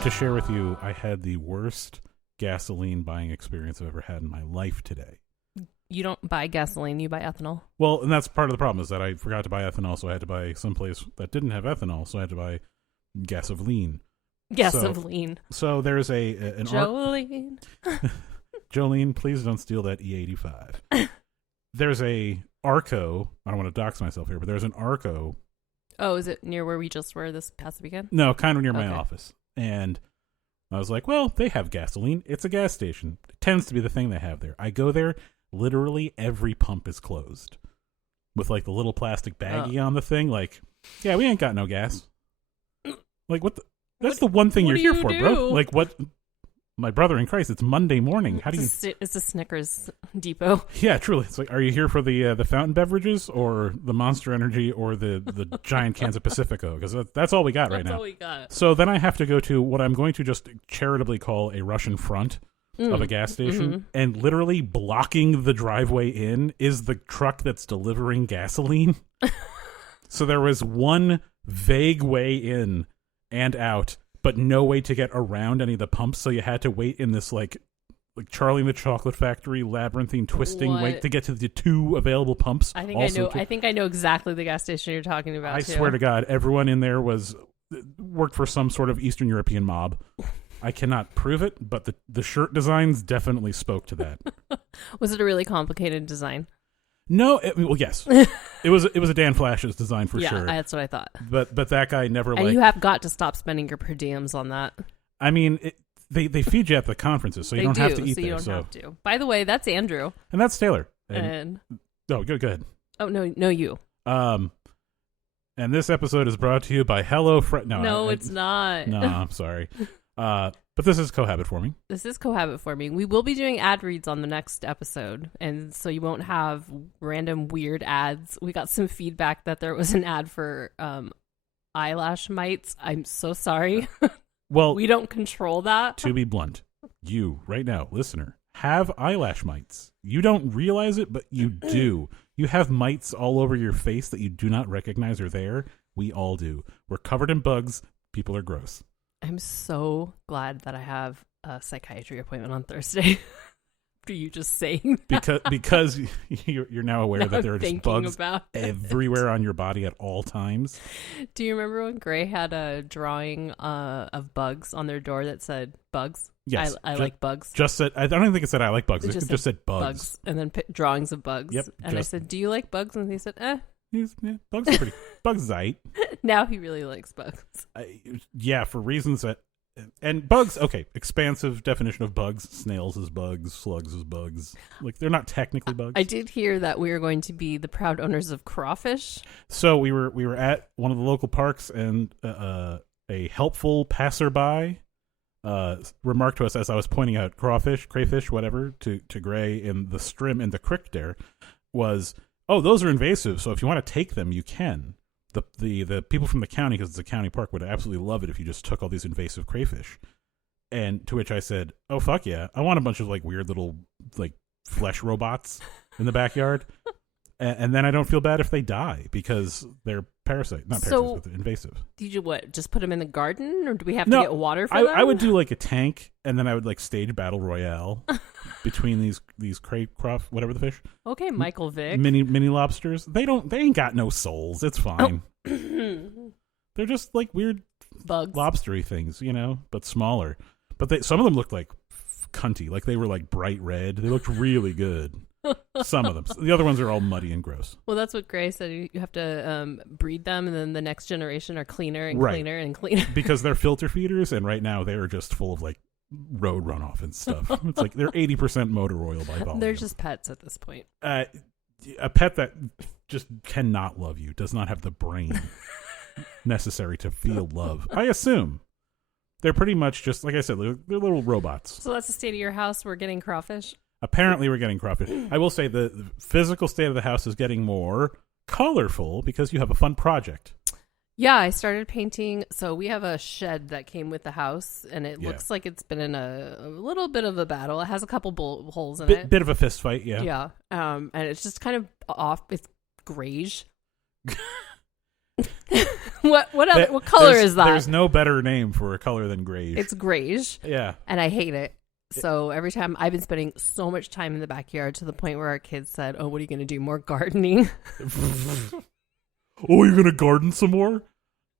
want to share with you, I had the worst gasoline buying experience I've ever had in my life today. You don't buy gasoline, you buy ethanol. Well, and that's part of the problem, is that I forgot to buy ethanol, so I had to buy someplace that didn't have ethanol, so I had to buy gasoline. Gasoline. So there's an Jolene. Jolene, please don't steal that E85. There's a Arco. I don't want to dox myself here, but there's an Arco. Oh, is it near where we just were this past weekend? No, kind of near my office. And I was like, well, they have gasoline. It's a gas station. It tends to be the thing they have there. I go there. Literally every pump is closed with like the little plastic baggie on the thing. Like, yeah, we ain't got no gas. Like, that's the one thing you're here for, bro. Like, what? My brother in Christ, it's Monday morning. How do you? It's a Snickers depot. Yeah, truly. It's like, are you here for the fountain beverages or the Monster Energy or the giant cans of Pacifico? Because that's all we got right now. That's all we got. So then I have to go to what I'm going to just charitably call a Russian front of a gas station, and literally blocking the driveway in is the truck that's delivering gasoline. So there was one vague way in and out, but no way to get around any of the pumps, so you had to wait in this like Charlie and the Chocolate Factory labyrinthine twisting way to get to the two available pumps. I think I know exactly the gas station you're talking about. I swear to God, everyone in there worked for some sort of Eastern European mob. I cannot prove it, but the shirt designs definitely spoke to that. Was it a really complicated design? No, well, yes, it was a Dan Flash's design for sure. Yeah, that's what I thought. But that guy never. And you have got to stop spending your per diems on that. I mean, they feed you at the conferences, so you don't have to eat there. You don't have to. By the way, that's Andrew, and that's Taylor. And go ahead. Oh no, you. And this episode is brought to you by Hello Fresh. No, it's not. No, I'm sorry. But this is Cohabit Forming. This is Cohabit Forming. We will be doing ad reads on the next episode, and so you won't have random weird ads. We got some feedback that there was an ad for eyelash mites. I'm so sorry. Well, we don't control that. To be blunt, you, right now, listener, have eyelash mites. You don't realize it, but you do. You have mites all over your face that you do not recognize are there. We all do. We're covered in bugs. People are gross. I'm so glad that I have a psychiatry appointment on Thursday. After you just saying that. Because you're now aware that there are just bugs everywhere on your body at all times. Do you remember when Gray had a drawing of bugs on their door that said bugs? Yes. I like bugs. Just said, I don't think it said I like bugs. It just said bugs. And then drawings of bugs. Yep. And I said, do you like bugs? And he said, bugs are pretty. Bugs is aight. Now he really likes bugs. Yeah, for reasons that. And bugs, okay, expansive definition of bugs. Snails is bugs, slugs is bugs. Like, they're not technically bugs. I did hear that we are going to be the proud owners of crawfish. So we were at one of the local parks, and a helpful passerby remarked to us as I was pointing out crayfish, whatever, to Gray in the strim in the crick there, was, oh, those are invasive, so if you want to take them, you can. The people from the county, because it's a county park, would absolutely love it if you just took all these invasive crayfish. And to which I said, oh, fuck yeah. I want a bunch of like weird little like flesh robots in the backyard. And then I don't feel bad if they die because they're parasites, but they're invasive. Did you just put them in the garden, or do we have to get water for them? I would do like a tank, and then I would like stage battle royale between these craycraft, whatever the fish. Okay, Michael Vick. Mini lobsters. They ain't got no souls. It's fine. Oh. They're just like weird bugs, lobstery things, but smaller. But some of them looked like cunty, like they were like bright red. They looked really good. Some of them. The other ones are all muddy and gross. Well, that's what Gray said. You have to breed them, and then the next generation are cleaner and cleaner and cleaner. Because they're filter feeders, and right now they are just full of like road runoff and stuff. It's like they're 80% motor oil by volume. They're just pets at this point. A pet that just cannot love you, does not have the brain necessary to feel love. I assume. They're pretty much just, like I said, they're little robots. So that's the state of your house. We're getting crawfish. Apparently we're getting crawfish. I will say the physical state of the house is getting more colorful because you have a fun project. Yeah, I started painting. So we have a shed that came with the house, and it looks like it's been in a little bit of a battle. It has a couple bullet holes in it. Bit of a fist fight, yeah. Yeah, and it's just kind of off. It's grayish. What color is that? There's no better name for a color than grayish. It's grayish. Yeah. And I hate it. So every time I've been spending so much time in the backyard to the point where our kids said, "Oh, what are you going to do? More gardening?" Oh, you're going to garden some more?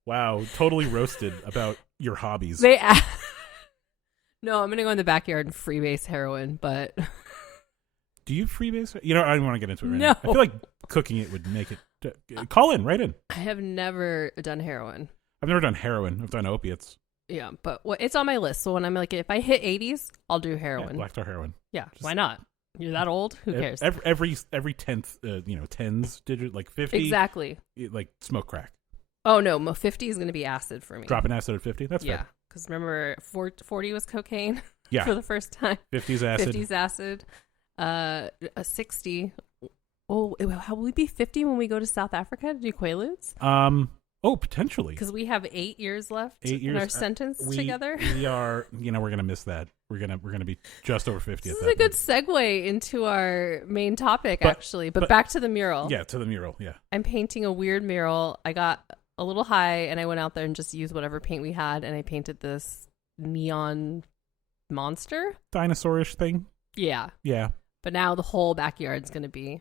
Wow, totally roasted about your hobbies. No, I'm going to go in the backyard and freebase heroin, but Do you freebase? I don't want to get into it right No. now. I feel like cooking it would make it... Call in, write in. I have never done heroin. I've never done heroin. I've done opiates. Yeah, but it's on my list. So when I'm like, if I hit 80s, I'll do Yeah, heroin. black tar heroin. Yeah, why not? You're that old? Who cares? Every 10th, tens digit, like 50. Exactly. Like smoke crack. Oh, no. 50 is going to be acid for me. Dropping acid at 50? That's Yeah. fair. Because remember, 40 was cocaine Yeah. for the first time. 50's acid. 50's acid. A 60. Oh, how will we be 50 when we go to South Africa to do Quaaludes? Potentially. Because we have 8 years left 8 years in our sentence together. We are, we're going to miss that. We're gonna be just over 50 This at is that a good point. segue into our main topic, But- actually. But back to the mural. Yeah, to the mural, yeah. I'm painting a weird mural. I got a little high and I went out there and just used whatever paint we had and I painted this neon monster. Dinosaurish thing? Yeah. Yeah. But now the whole backyard's going to be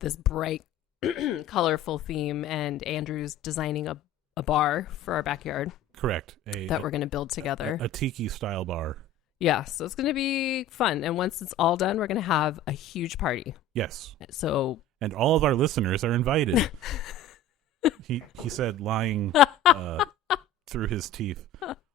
this bright, colorful theme, and Andrew's designing a bar for our backyard Correct. that we're going to build together. A tiki-style bar. Yeah, so it's going to be fun. And once it's all done, we're going to have a huge party. Yes. So... And all of our listeners are invited. He said, lying through his teeth.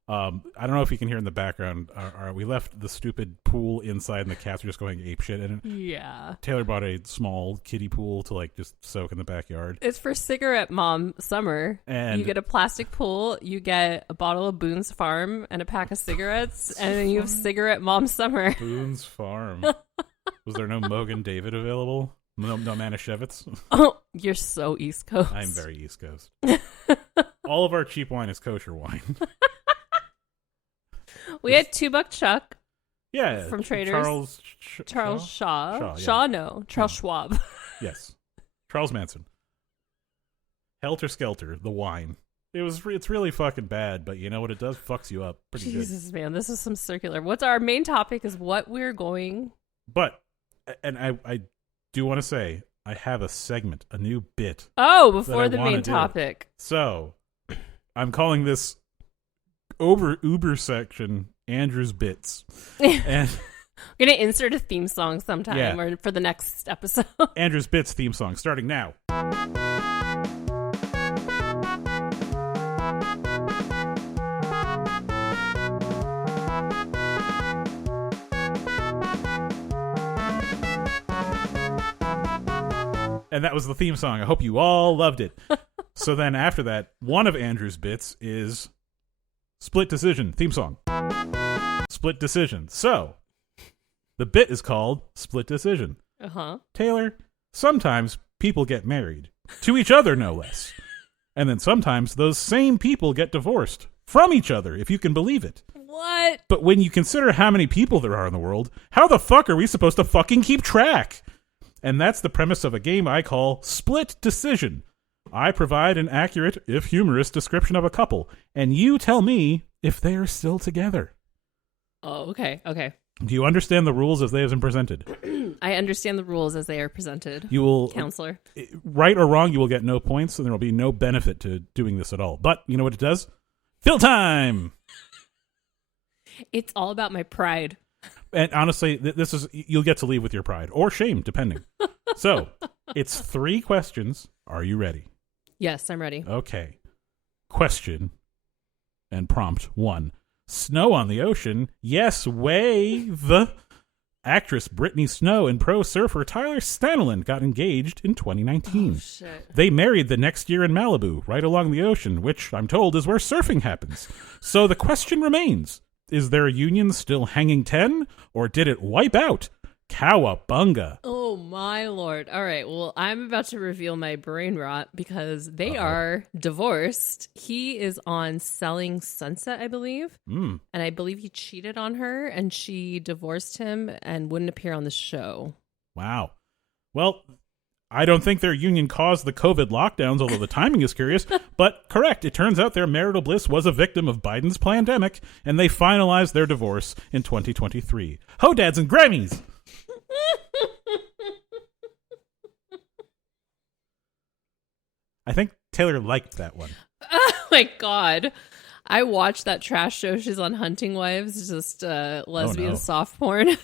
I don't know if you can hear in the background. We left the stupid pool inside, and the cats are just going apeshit. And Yeah. Taylor bought a small kiddie pool to like just soak in the backyard. It's for Cigarette Mom Summer. And you get a plastic pool, you get a bottle of Boone's Farm and a pack of cigarettes, and then you have Cigarette Mom Summer. Boone's Farm. Was there no Mogan David available? No Manischewitz? Oh, you're so East Coast. I'm very East Coast. All of our cheap wine is kosher wine. We had $2 Chuck. Yeah. From Traders. Charles Shaw. Yeah. Charles No. Schwab. Yes. Charles Manson. Helter Skelter, the wine. It's really fucking bad, but you know what it does? Fucks you up pretty Jesus, man, this is some circular. What's our main topic is what we're going. But, and I do want to say, I have a segment, a new bit. Oh, before the wanna main do. topic. So, I'm calling this Uber section Andrew's Bits. And We're going to insert a theme song sometime Yeah. or for the next episode. Andrew's Bits theme song starting now. And that was the theme song. I hope you all loved it. So then after that, one of Andrew's bits is Split Decision theme song. Split Decision. So the bit is called Split Decision. Uh-huh. Taylor, sometimes people get married. To each other, no less. And then sometimes those same people get divorced. From each other, if you can believe it. What? But when you consider how many people there are in the world, how the fuck are we supposed to fucking keep track? And that's the premise of a game I call Split Decision. I provide an accurate, if humorous, description of a couple, and you tell me if they are still together. Oh, okay. Okay. Do you understand the rules as they have been presented? I understand the rules as they are presented. You will, Counselor. right or wrong, you will get no points, and there will be no benefit to doing this at all. But you know what it does? Fill time! It's all about my pride. And honestly, this is, you'll get to leave with your pride or shame, depending. So, it's 3 questions. Are you ready? Yes, I'm ready. Okay. Question and prompt 1. Snow on the ocean. Yes, wave. Actress Brittany Snow and pro surfer Tyler Stanley got engaged in 2019. Oh, shit. They married the next year in Malibu, right along the ocean, which I'm told is where surfing happens. So the question remains, is their union still hanging 10, or did it wipe out? Cowabunga. Oh, my Lord. All right. Well, I'm about to reveal my brain rot because they are divorced. He is on Selling Sunset, I believe. And I believe he cheated on her and she divorced him and wouldn't appear on the show. Wow. Well, I don't think their union caused the COVID lockdowns, although the timing is curious, but correct. It turns out their marital bliss was a victim of Biden's pandemic, and they finalized their divorce in 2023. Ho dads and Grammys! I think Taylor liked that one. Oh my God. I watched that trash show she's on, Hunting Wives, just lesbian soft porn.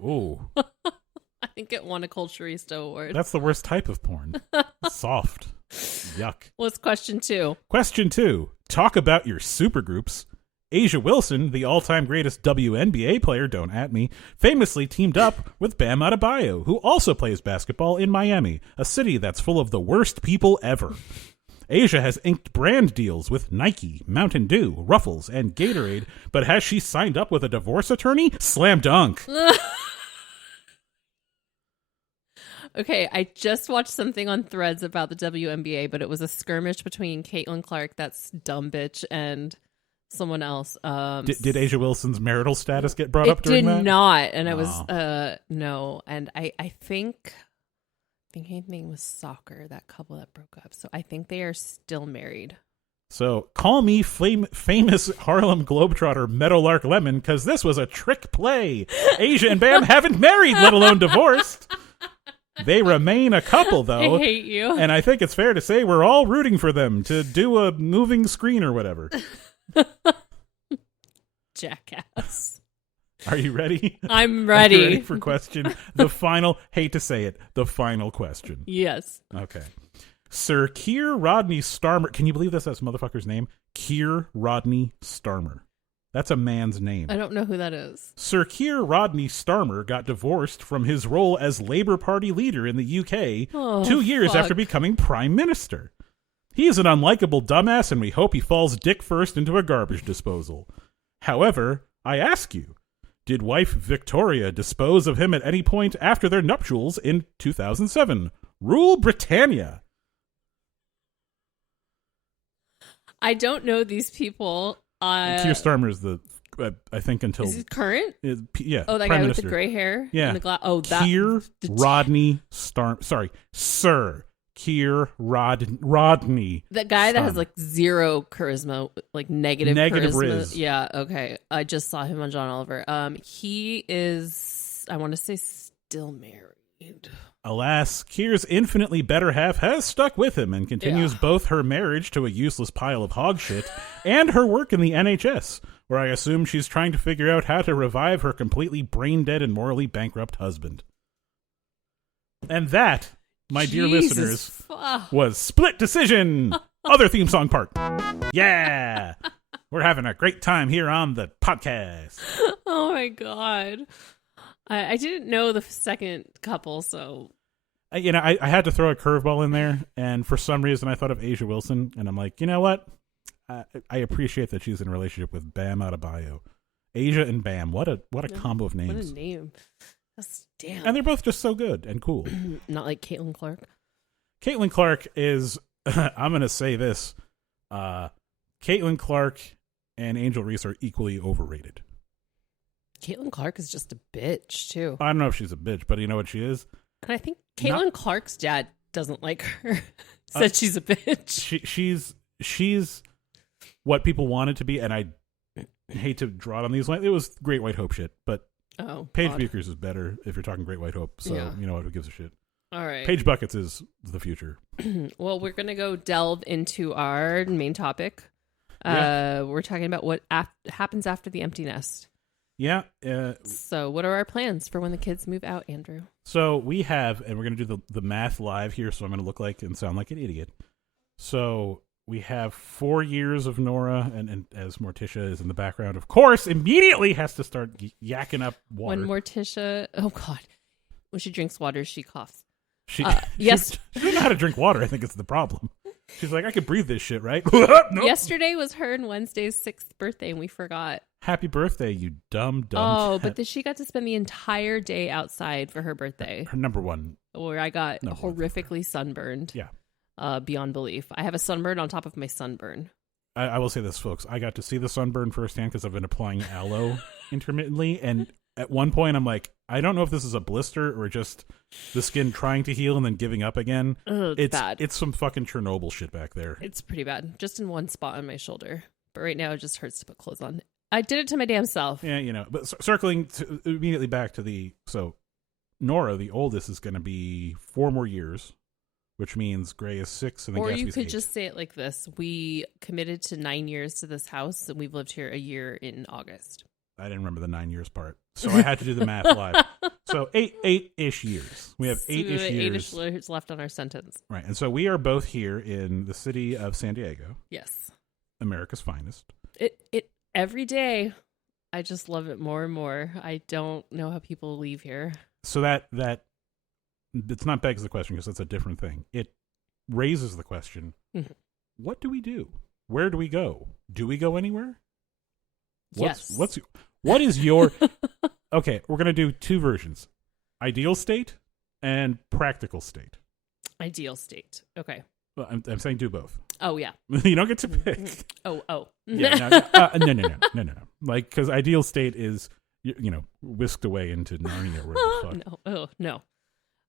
Ooh. I think it won a Culturista award. That's the worst type of porn. Soft. Yuck. What's question 2? Question 2. Talk about your supergroups. Asia Wilson, the all-time greatest WNBA player, don't at me, famously teamed up with Bam Adebayo, who also plays basketball in Miami, a city that's full of the worst people ever. Asia has inked brand deals with Nike, Mountain Dew, Ruffles, and Gatorade, but has she signed up with a divorce attorney? Slam dunk. Okay, I just watched something on Threads about the WNBA, but it was a skirmish between Caitlin Clark, that's dumb bitch, and someone else. Did Asia Wilson's marital status get brought up during that? It did not, and it was no. And I think anything was soccer, that couple that broke up. So I think they are still married. So call me famous Harlem Globetrotter Meadowlark Lemon, because this was a trick play. Asia and Bam haven't married, let alone divorced. They remain a couple, though. I hate you. And I think it's fair to say we're all rooting for them to do a moving screen or whatever. Jackass. Are you ready? I'm ready. Are you ready for question? The final, hate to say it, the final question. Yes. Okay. Sir Keir Rodney Starmer. Can you believe that's motherfucker's name? Keir Rodney Starmer. That's a man's name. I don't know who that is. Sir Keir Rodney Starmer got divorced from his role as Labour Party leader in the UK 2 years after becoming Prime Minister. He is an unlikable dumbass, and we hope he falls dick first into a garbage disposal. However, I ask you, did wife Victoria dispose of him at any point after their nuptials in 2007? Rule Britannia. I don't know these people. Keir Starmer is the, I think until... Is he current? Yeah. Oh, that Prime guy Minister. with the gray hair? Yeah. And that... Keir Rodney Starmer. Sorry, Sir Keir Rodney. That guy that has Starmer. like zero charisma, like negative charisma. Riz. Yeah, okay. I just saw him on John Oliver. He is, I want to say, still married. Alas, Keir's infinitely better half has stuck with him and continues both her marriage to a useless pile of hog shit and her work in the NHS, where I assume she's trying to figure out how to revive her completely brain-dead and morally bankrupt husband. And that, my dear listeners, was Split Decision, other theme song part. Yeah! We're having a great time here on the podcast. Oh my God. I didn't know the second couple, so... I had to throw a curveball in there, and for some reason I thought of Asia Wilson, and I'm like, you know what? I appreciate that she's in a relationship with Bam Adebayo. Asia and Bam, what a combo of names. What a name. That's damn. And they're both just so good and cool. Not like Caitlin Clark. Caitlin Clark is, I'm going to say this, Caitlin Clark and Angel Reese are equally overrated. Caitlin Clark is just a bitch, too. I don't know if she's a bitch, but you know what she is? And I think Caitlin Clark's dad doesn't like her. Said she's a bitch. She's what people wanted to be, and I hate to draw it on these lines. It was Great White Hope shit, but Paige Bueckers is better if you're talking Great White Hope, so you know what, who gives a shit. All right. Paige Buckets is the future. Well, we're going to go delve into our main topic. We're talking about what happens after the empty nest. Yeah. So what are our plans for when the kids move out, Andrew? So we have, and we're going to do the math live here, so I'm going to look like and sound like an idiot. So we have 4 years of Nora, and as Morticia is in the background, of course, immediately has to start yakking up water. When Morticia, oh God, when she drinks water, she coughs. Yes. She doesn't know how to drink water, I think it's the problem. She's like, I could breathe this shit, right? Nope. Yesterday was her and Wednesday's 6th birthday, and we forgot. Happy birthday, you dumb. Oh, but she got to spend the entire day outside for her birthday. Her number one. Where I got horrifically sunburned. Yeah. Beyond belief. I have a sunburn on top of my sunburn. I will say this, folks. I got to see the sunburn firsthand because I've been applying aloe intermittently, and at one point I'm like, I don't know if this is a blister or just the skin trying to heal and then giving up again. It's bad. It's some fucking Chernobyl shit back there. It's pretty bad. Just in one spot on my shoulder. But right now it just hurts to put clothes on. I did it to my damn self. Yeah, but circling immediately back to so Nora, the oldest, is going to be 4 more years, which means Gray is 6 and then Or you Gatsby's could 8. just say it like this. We committed to 9 years to this house, and we've lived here a year in August. I didn't remember the 9 years part, so I had to do the math live. So 8-ish years. We have 8-ish years. 8-ish years left on our sentence. Right, and so we are both here in the city of San Diego. Yes. America's finest. It every day, I just love it more and more. I don't know how people leave here. So that it's not begs the question because that's a different thing. It raises the question, what do we do? Where do we go? Do we go anywhere? What is your... Okay, we're going to do 2 versions. Ideal state and practical state. Ideal state. Okay. Well, I'm saying do both. Oh, yeah. You don't get to pick. Oh. Yeah, no. Like, because ideal state is, whisked away into Narnia. No.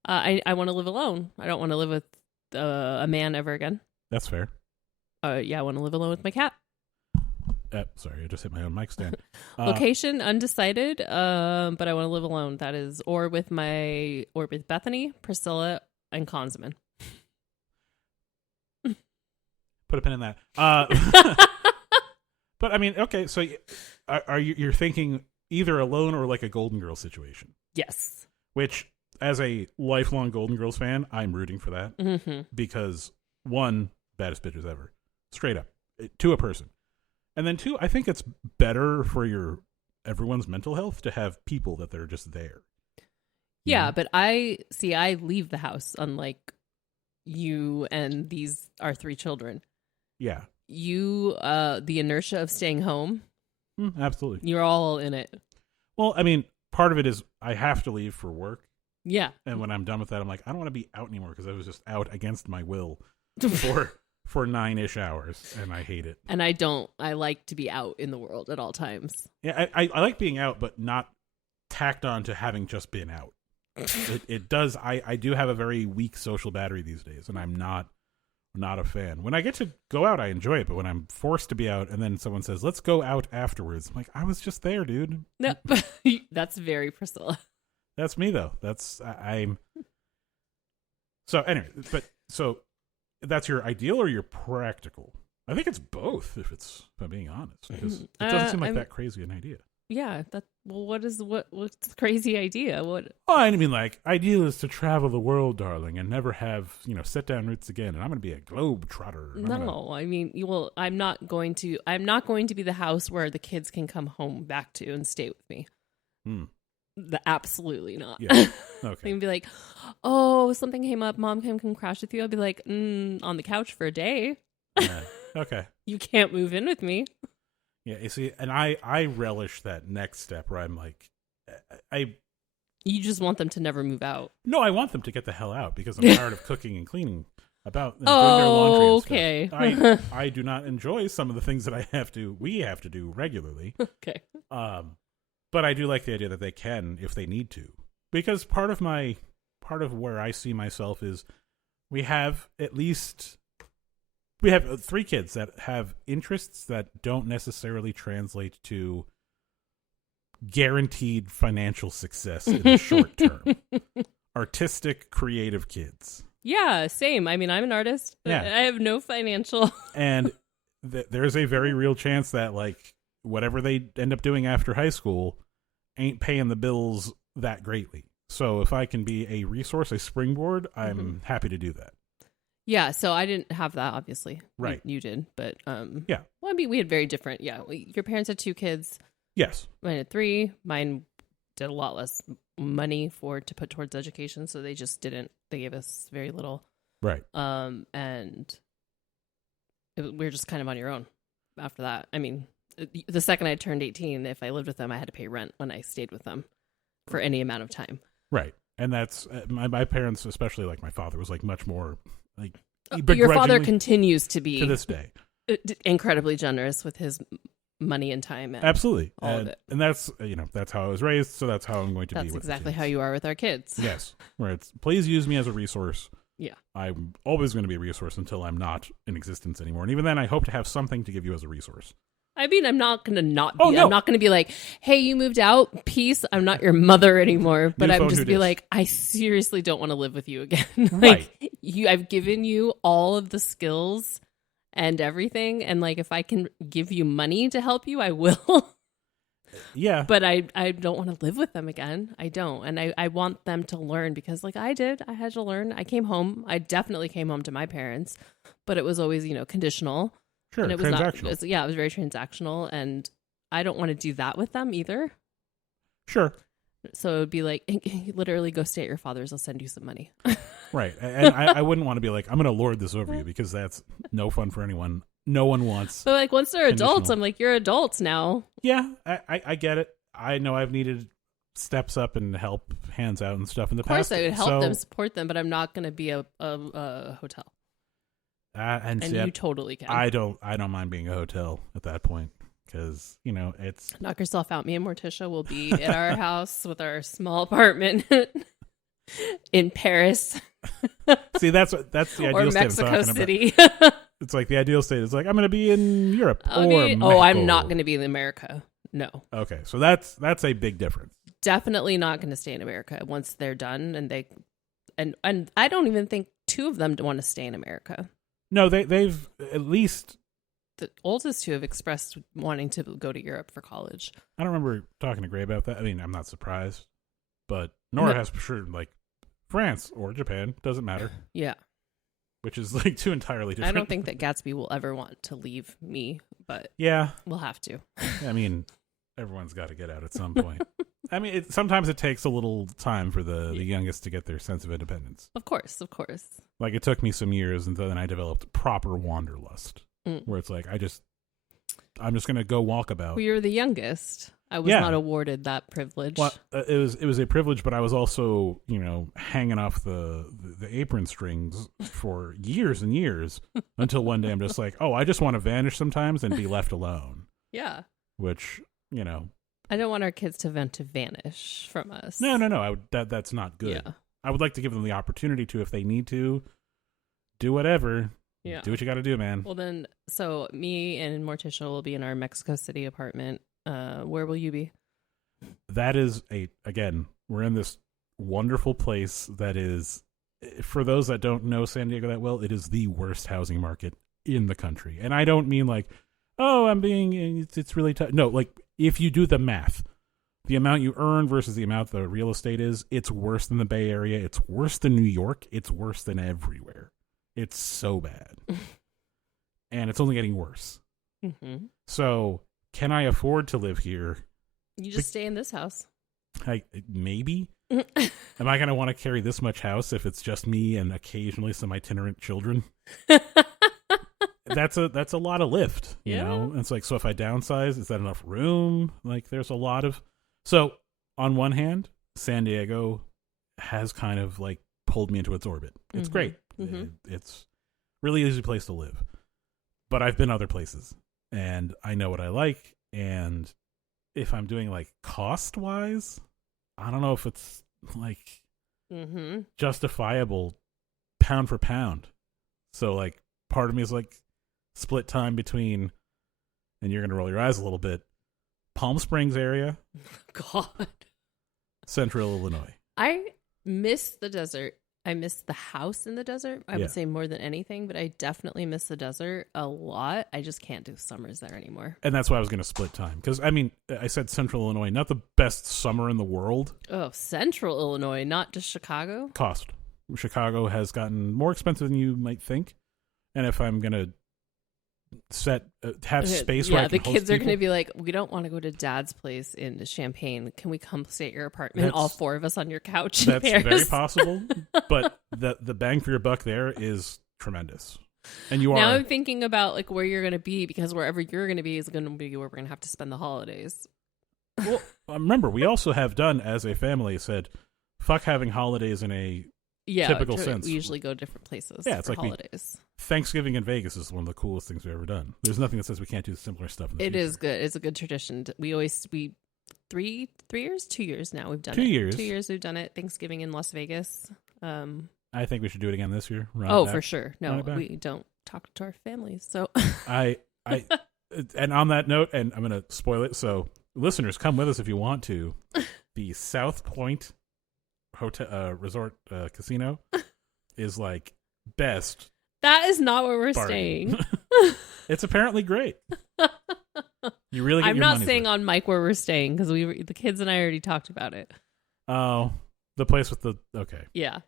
I want to live alone. I don't want to live with a man ever again. That's fair. Yeah, I want to live alone with my cat. Sorry, I just hit my own mic stand. Location undecided, but I want to live alone. That is, or with Bethany, Priscilla, and Konzeman. Put a pin in that. But I mean, okay, so you're thinking either alone or like a Golden Girls situation? Yes. Which, as a lifelong Golden Girls fan, I'm rooting for that because 1, baddest bitches ever, straight up, to a person, and then 2, I think it's better for everyone's mental health to have people that they're just there. Yeah, but I leave the house, unlike you and our 3 children. Yeah. You, the inertia of staying home. Absolutely. You're all in it. Well, I mean, part of it is I have to leave for work. Yeah. And when I'm done with that, I'm like, I don't want to be out anymore because I was just out against my will for 9-ish hours, and I hate it. And I like to be out in the world at all times. Yeah, I like being out, but not tacked on to having just been out. It does. I do have a very weak social battery these days, and I'm not a fan. When I get to go out, I enjoy it, but when I'm forced to be out and then someone says, let's go out afterwards, I'm like, I was just there, dude. No, that's very Priscilla. That's me, though. I'm... So, anyway, so that's your ideal or your practical? I think it's both, if I'm being honest, because it doesn't seem like that crazy an idea. Yeah, what's the crazy idea? What? Oh, I mean, like, ideal is to travel the world, darling, and never have, set down roots again. And I'm going to be a globe trotter. No, I mean, I'm not going to be the house where the kids can come home back to and stay with me. Absolutely not. Yeah. Okay. They'd be like, oh, something came up. Mom can come crash with you. I'll be like, on the couch for a day. Yeah. Okay. You can't move in with me. Yeah, you see, and I relish that next step where I'm like, You just want them to never move out. No, I want them to get the hell out because I'm tired of cooking and cleaning doing their laundry and okay. Stuff. I do not enjoy some of the things that we have to do regularly. Okay. But I do like the idea that they can if they need to. Because part of where I see myself is we have 3 kids that have interests that don't necessarily translate to guaranteed financial success in the short term. Artistic, creative kids. Yeah, same. I mean, I'm an artist. But yeah. I have no financial. And there's a very real chance that, like, whatever they end up doing after high school ain't paying the bills that greatly. So if I can be a resource, a springboard, I'm happy to do that. Yeah, so I didn't have that, obviously. Right. You did, but yeah. Well, I mean, we had very different. Yeah, your parents had 2 kids. Yes. Mine had 3. Mine did a lot less money to put towards education, so they just didn't. They gave us very little. Right. And we were just kind of on your own after that. I mean, the second I turned 18, if I lived with them, I had to pay rent when I stayed with them for any amount of time. Right. And that's my parents, especially like my father, was like much more like. Your father continues to be to this day incredibly generous with his money and time and Absolutely. all of it. And that's, that's how I was raised. So that's how I'm going to That's be with exactly the kids. how you are with our kids. Yes. Where it's, please use me as a resource. Yeah. I'm always going to be a resource until I'm not in existence anymore. And even then, I hope to have something to give you as a resource. I mean, I'm not going to not be. Oh, no. I'm not going to be like, hey, you moved out. Peace. I'm not your mother anymore. But New I'm phone, just who be dis? like, I seriously don't want to live with you again. Right. I've given you all of the skills and everything. And like, if I can give you money to help you, I will. Yeah. But I don't want to live with them again. I don't. And I want them to learn because like I did. I had to learn. I came home. I definitely came home to my parents. But it was always, conditional. Sure. And it was Transactional. it was very transactional. And I don't want to do that with them either. Sure. So it would be like, literally go stay at your father's. I'll send you some money. Right. And I wouldn't want to be like, I'm going to lord this over you because that's no fun for anyone. No one wants. But like once they're adults, Conditional. I'm like, you're adults now. Yeah, I get it. I know I've needed steps up and help, hands out and stuff in the Of course, past. I would help so, them, support them, but I'm not going to be a hotel. And And see, you totally can. I don't mind being a hotel at that point because it's Knock yourself out. Me and Morticia will be at our house with our small apartment in Paris see that's the ideal or state I'm Mexico talking City. about. It's like the ideal state is like I'm going to be in Europe or Mexico. I'm not going to be in America. No, Okay, so that's a big difference. definitely not going to stay in America once they're done. And I don't even think two of them want to stay in America. No, they've at least. The oldest two have expressed wanting to go to Europe for college. I don't remember talking to Gray about that. I mean, I'm not surprised, but Nora No. has for sure like France or Japan doesn't matter, Yeah. which is like two entirely different. I don't think that Gatsby will ever want to leave me, but Yeah, we'll have to. I mean, everyone's got to get out at some point. I mean, sometimes it takes a little time for the youngest to get their sense of independence. Of course, of course. Like it took me some years, and then I developed proper wanderlust, where it's like I'm just gonna go walkabout. Well, you're the youngest. I was Yeah. not awarded that privilege. Well, it was a privilege, but I was also hanging off the apron strings for years and years until one day I'm just like, oh, I just want to vanish sometimes and be left alone. Yeah. Which I don't want our kids to vanish from us. no, that's not good. Yeah. I would like to give them the opportunity to, if they need to, do whatever. Yeah. Do what you got to do, man. Well, then, so me and Morticia will be in our Mexico City apartment. Where will you be? That is again, we're in this wonderful place that is, for those that don't know San Diego that well, it is the worst housing market in the country. And I don't mean like, oh, it's really tough. No, like if you do the math, the amount you earn versus the amount the real estate is, it's worse than the Bay Area. It's worse than New York. It's worse than everywhere. It's so bad. And it's only getting worse. Mm-hmm. So can I afford to live here? You just stay in this house. Maybe. Am I going to want to carry this much house if it's just me and occasionally some itinerant children? That's a lot of lift, you know? And it's like, so if I downsize, is that enough room? Like there's a lot of, so on one hand, San Diego has kind of like pulled me into its orbit. It's great. Mm-hmm. It's really easy place to live, but I've been other places and I know what I like. And if I'm doing like cost wise, I don't know if it's like justifiable pound for pound. So like part of me is like split time between, and you're going to roll your eyes a little bit, Palm Springs area, God, Central Illinois. I miss the desert. I miss the house in the desert. I would say more than anything, but I definitely miss the desert a lot. I just can't do summers there anymore. And that's why I was going to split time. Because, I mean, I said Central Illinois, not the best summer in the world. Oh, Central Illinois, not just Chicago? Cost. Chicago has gotten more expensive than you might think. And if I'm going to have space where I can the kids host are going to people, be like, we don't want to go to Dad's place in Champaign. Can we come stay at your apartment? All four of us on your couch. That's in Paris? very possible. But the bang for your buck there is tremendous. And you now are. I'm thinking about like where you're going to be, because wherever you're going to be is going to be where we're going to have to spend the holidays. Well, remember, we also have done as a family said, fuck having holidays in a typical sense. We usually go different places. Yeah, it's for like holidays. Thanksgiving in Vegas is one of the coolest things we've ever done. There's nothing that says we can't do similar stuff in the future. It is good. It's a good tradition. We 2 years now we've done 2 it. years. 2 years we've done it. Thanksgiving in Las Vegas. I think we should do it again this year. For sure. No, we don't talk to our families. So I and on that note, and I'm going to spoil it. So listeners, come with us if you want to. The South Point Hotel Resort Casino is like best. That is not where we're bargain. staying. It's apparently great. You really get I'm your not money's saying worth. on mic where we're staying because the kids and I already talked about it. Oh, the place with the Yeah.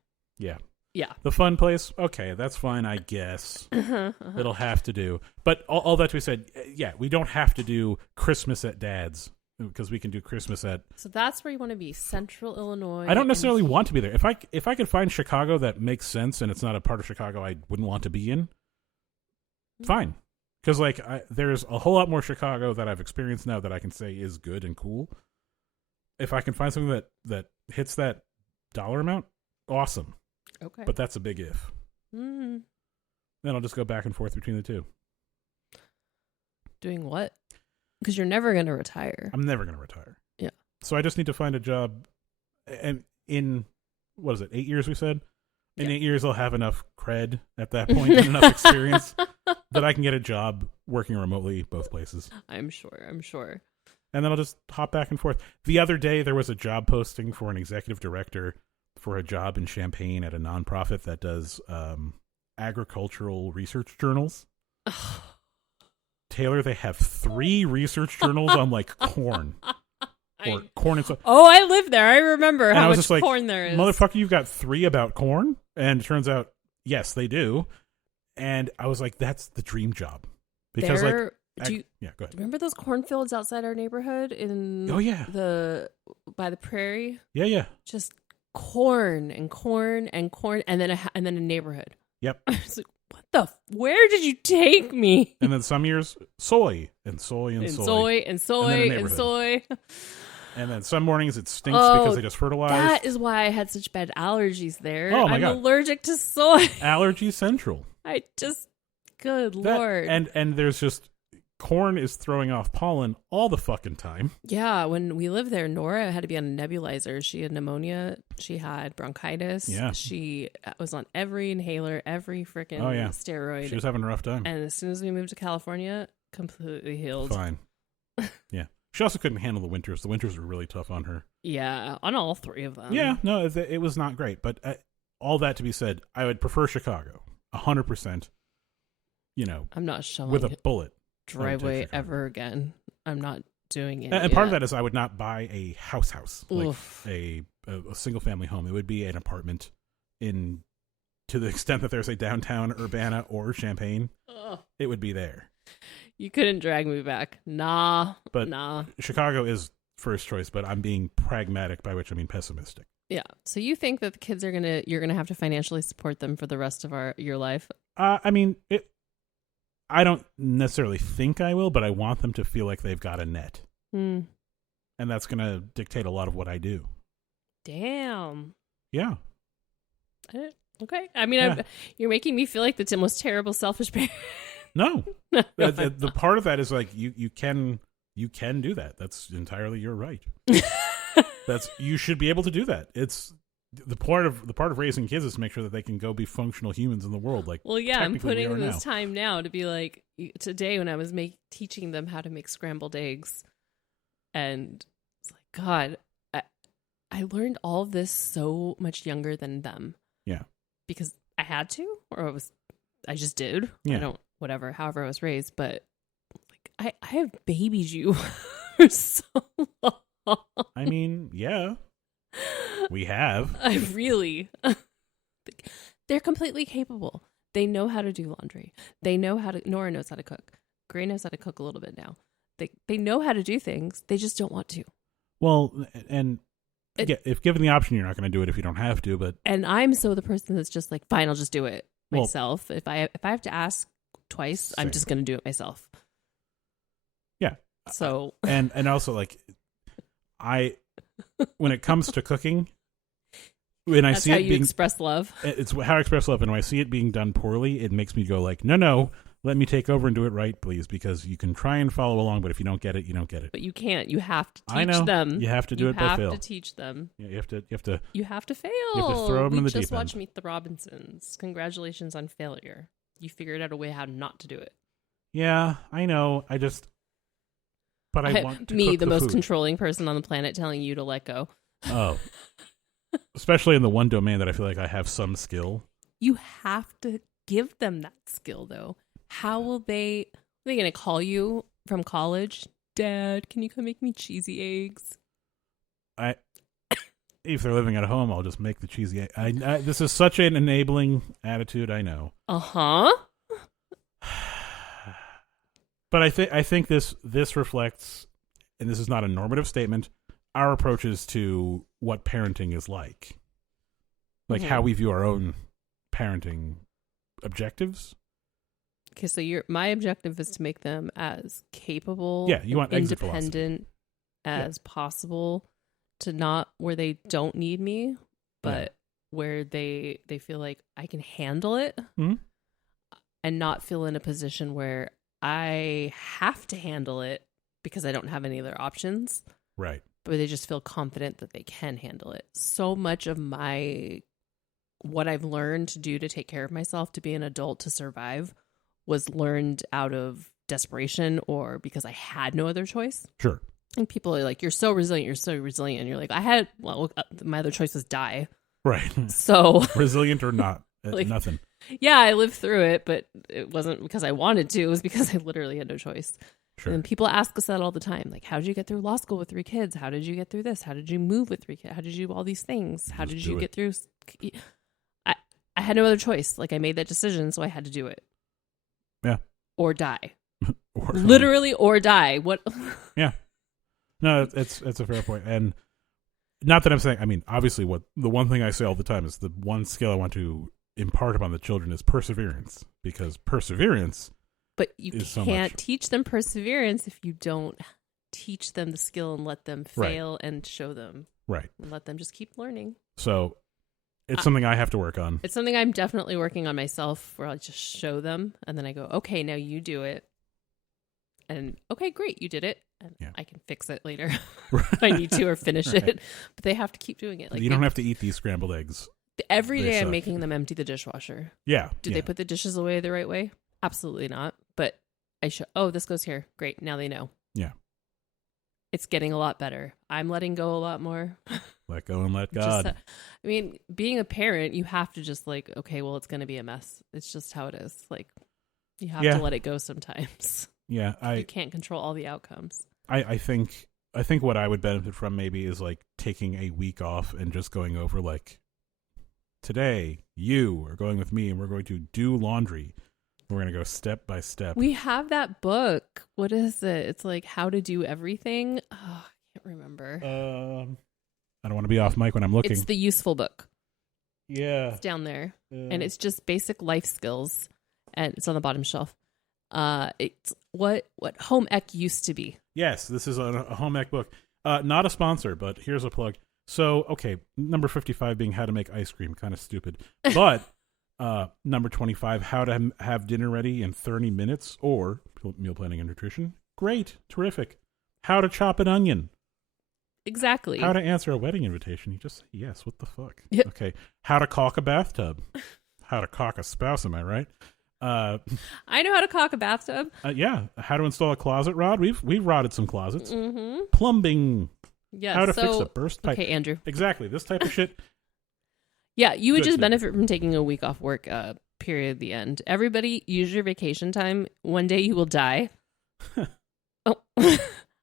the fun place. Okay, that's fine, I guess. It'll have to do. But all that to be said, yeah, we don't have to do Christmas at Dad's because we can do Christmas at. So that's where you want to be, Central Illinois. I don't necessarily want to be there. If I could find Chicago that makes sense and it's not a part of Chicago I wouldn't want to be in, fine. Because there's a whole lot more Chicago that I've experienced now that I can say is good and cool. If I can find something that hits that dollar amount, awesome. Okay. But that's a big if. Then I'll just go back and forth between the two. Doing what? Because you're never going to retire. I'm never going to retire. Yeah. So I just need to find a job. And in, 8 years we said? In 8 years, I'll have enough cred at that point and enough experience that I can get a job working remotely both places. I'm sure. And then I'll just hop back and forth. The other day, there was a job posting for an executive director for a job in Champaign at a nonprofit that does agricultural research journals. Taylor, they have 3 research journals on corn. Or corn and stuff. Oh, I live there. I remember and how I was much just corn there is. Motherfucker, you've got 3 about corn? And it turns out, yes, they do. And I was like, that's the dream job. Because go ahead. Remember those cornfields outside our neighborhood by the prairie? Yeah. Just corn and corn and corn and then a neighborhood. Yep. I was like, where did you take me? And then some years, soy and soy and, and soy. soy and soy and soy. And then some mornings it stinks because they just fertilized. That is why I had such bad allergies there. Oh my I'm God. allergic to soy. Allergy central. Lord. And there's just, corn is throwing off pollen all the fucking time. Yeah, when we lived there, Nora had to be on a nebulizer. She had pneumonia. She had bronchitis. Yeah. She was on every inhaler, every freaking steroid. She was having a rough time. And as soon as we moved to California, completely healed. Fine. Yeah. She also couldn't handle the winters. The winters were really tough on her. Yeah, on all 3 of them. Yeah, no, it was not great. But all that to be said, I would prefer Chicago. 100%. I'm not showing with a bullet. Driveway ever again. I'm not doing it. And part of that is I would not buy a house, like a single family home. It would be an apartment to the extent that there's a downtown Urbana or Champaign. It would be there. You couldn't drag me back. Nah. Chicago is first choice, but I'm being pragmatic, by which I mean pessimistic. Yeah. So you think that the kids you're gonna have to financially support them for the rest of your life? I mean, I don't necessarily think I will, but I want them to feel like they've got a net. And that's going to dictate a lot of what I do. Damn. Yeah. Okay. I mean, you're making me feel like the most terrible, selfish parent. No. The part of that is you can do that. That's entirely your right. You should be able to do that. It's the part of raising kids is to make sure that they can go be functional humans in the world. Well, yeah, I'm putting in this time now to be like today when I was teaching them how to make scrambled eggs, and it's like, God, I learned all of this so much younger than them. Yeah, because I had to, or I just did. Yeah, however I was raised, but I have babied you for so long. I mean, yeah. We have. They're completely capable. They know how to do laundry. Nora knows how to cook. Gray knows how to cook a little bit now. They know how to do things. They just don't want to. Well, and if given the option, you're not going to do it if you don't have to. But I'm the person that's just like, fine, I'll just do it myself. If I have to ask twice, same. I'm just going to do it myself. Yeah. So and also when it comes to cooking, when I That's see how it you being, express love. it's how I express love. And when I see it being done poorly, it makes me go like, no, let me take over and do it right, please. Because you can try and follow along, but if you don't get it, you don't get it. But you can't. You have to teach I know. them. You have to do it by fail. You have to teach them. Yeah, you have to. You have to fail. You have to throw them we in the just deep watched end. Meet the Robinsons. Congratulations on failure. You figured out a way how not to do it. Yeah, I know. But I want to me, cook the most food. controlling person on the planet, telling you to let go. Oh. Especially in the one domain that I feel like I have some skill. You have to give them that skill, though. How will they? Are they going to call you from college? Dad, can you come make me cheesy eggs? If they're living at home, I'll just make the cheesy egg. This is such an enabling attitude, I know. Uh-huh. But I think this reflects, and this is not a normative statement, our approaches to what parenting is like. Like how we view our own parenting objectives. Okay, so my objective is to make them as capable, you want exit independent as possible, to not where they don't need me, but where they feel like I can handle it, and not feel in a position where I have to handle it because I don't have any other options. Right. But they just feel confident that they can handle it. So much of what I've learned to do to take care of myself, to be an adult, to survive, was learned out of desperation or because I had no other choice. Sure. And people are like, you're so resilient. You're so resilient. And you're like, my other choice was die. Right. So resilient or not, like, nothing. Yeah, I lived through it, but it wasn't because I wanted to. It was because I literally had no choice. Sure. And people ask us that all the time. Like, how did you get through law school with 3 kids? How did you get through this? How did you move with 3 kids? How did you do all these things? How did you get through? I had no other choice. Like, I made that decision, so I had to do it. Yeah. Or die. Literally or die. What? Yeah. No, it's a fair point. And not that I'm saying, I mean, obviously the one thing I say all the time is the one skill I want to impart upon the children is perseverance, because perseverance But you can't so teach them perseverance if you don't teach them the skill and let them fail and show them. Right. And let them just keep learning. So it's something I have to work on. It's something I'm definitely working on myself, where I'll just show them and then I go, okay, now you do it. And okay, great, you did it. And I can fix it later if I need to, or finish it. But they have to keep doing it. Like, you don't have to eat these scrambled eggs. Every day I'm making them empty the dishwasher. Yeah. Do they put the dishes away the right way? Absolutely not. But I show, this goes here. Great. Now they know. Yeah. It's getting a lot better. I'm letting go a lot more. Let go and let God. I mean, being a parent, you have to just like, okay, well, it's going to be a mess. It's just how it is. Like, you have to let it go sometimes. Yeah. You can't control all the outcomes. I think what I would benefit from maybe is like taking a week off and just going over like, today you are going with me and we're going to do laundry. We're going to go step by step. We have that book. What is it? It's like How to Do Everything. Oh, I can't remember. I don't want to be off mic when I'm looking. It's the useful book. Yeah. It's down there. And it's just basic life skills. And it's on the bottom shelf. It's what home ec used to be. Yes, this is a home ec book. Not a sponsor, but here's a plug. So, okay, number 55 being how to make ice cream, kind of stupid. But number 25, how to have dinner ready in 30 minutes, or meal planning and nutrition. Great, terrific. How to chop an onion. Exactly. How to answer a wedding invitation. You just say yes. What the fuck? Yep. Okay. How to caulk a bathtub. How to caulk a spouse, am I right? I know how to caulk a bathtub. Yeah. How to install a closet rod. We've rodded some closets. Mm-hmm. Plumbing. Yeah. How to fix a burst pipe. Okay, Andrew. Exactly. This type of shit. Yeah, you would just benefit from taking a week off work, period, at the end. Everybody, use your vacation time. One day you will die.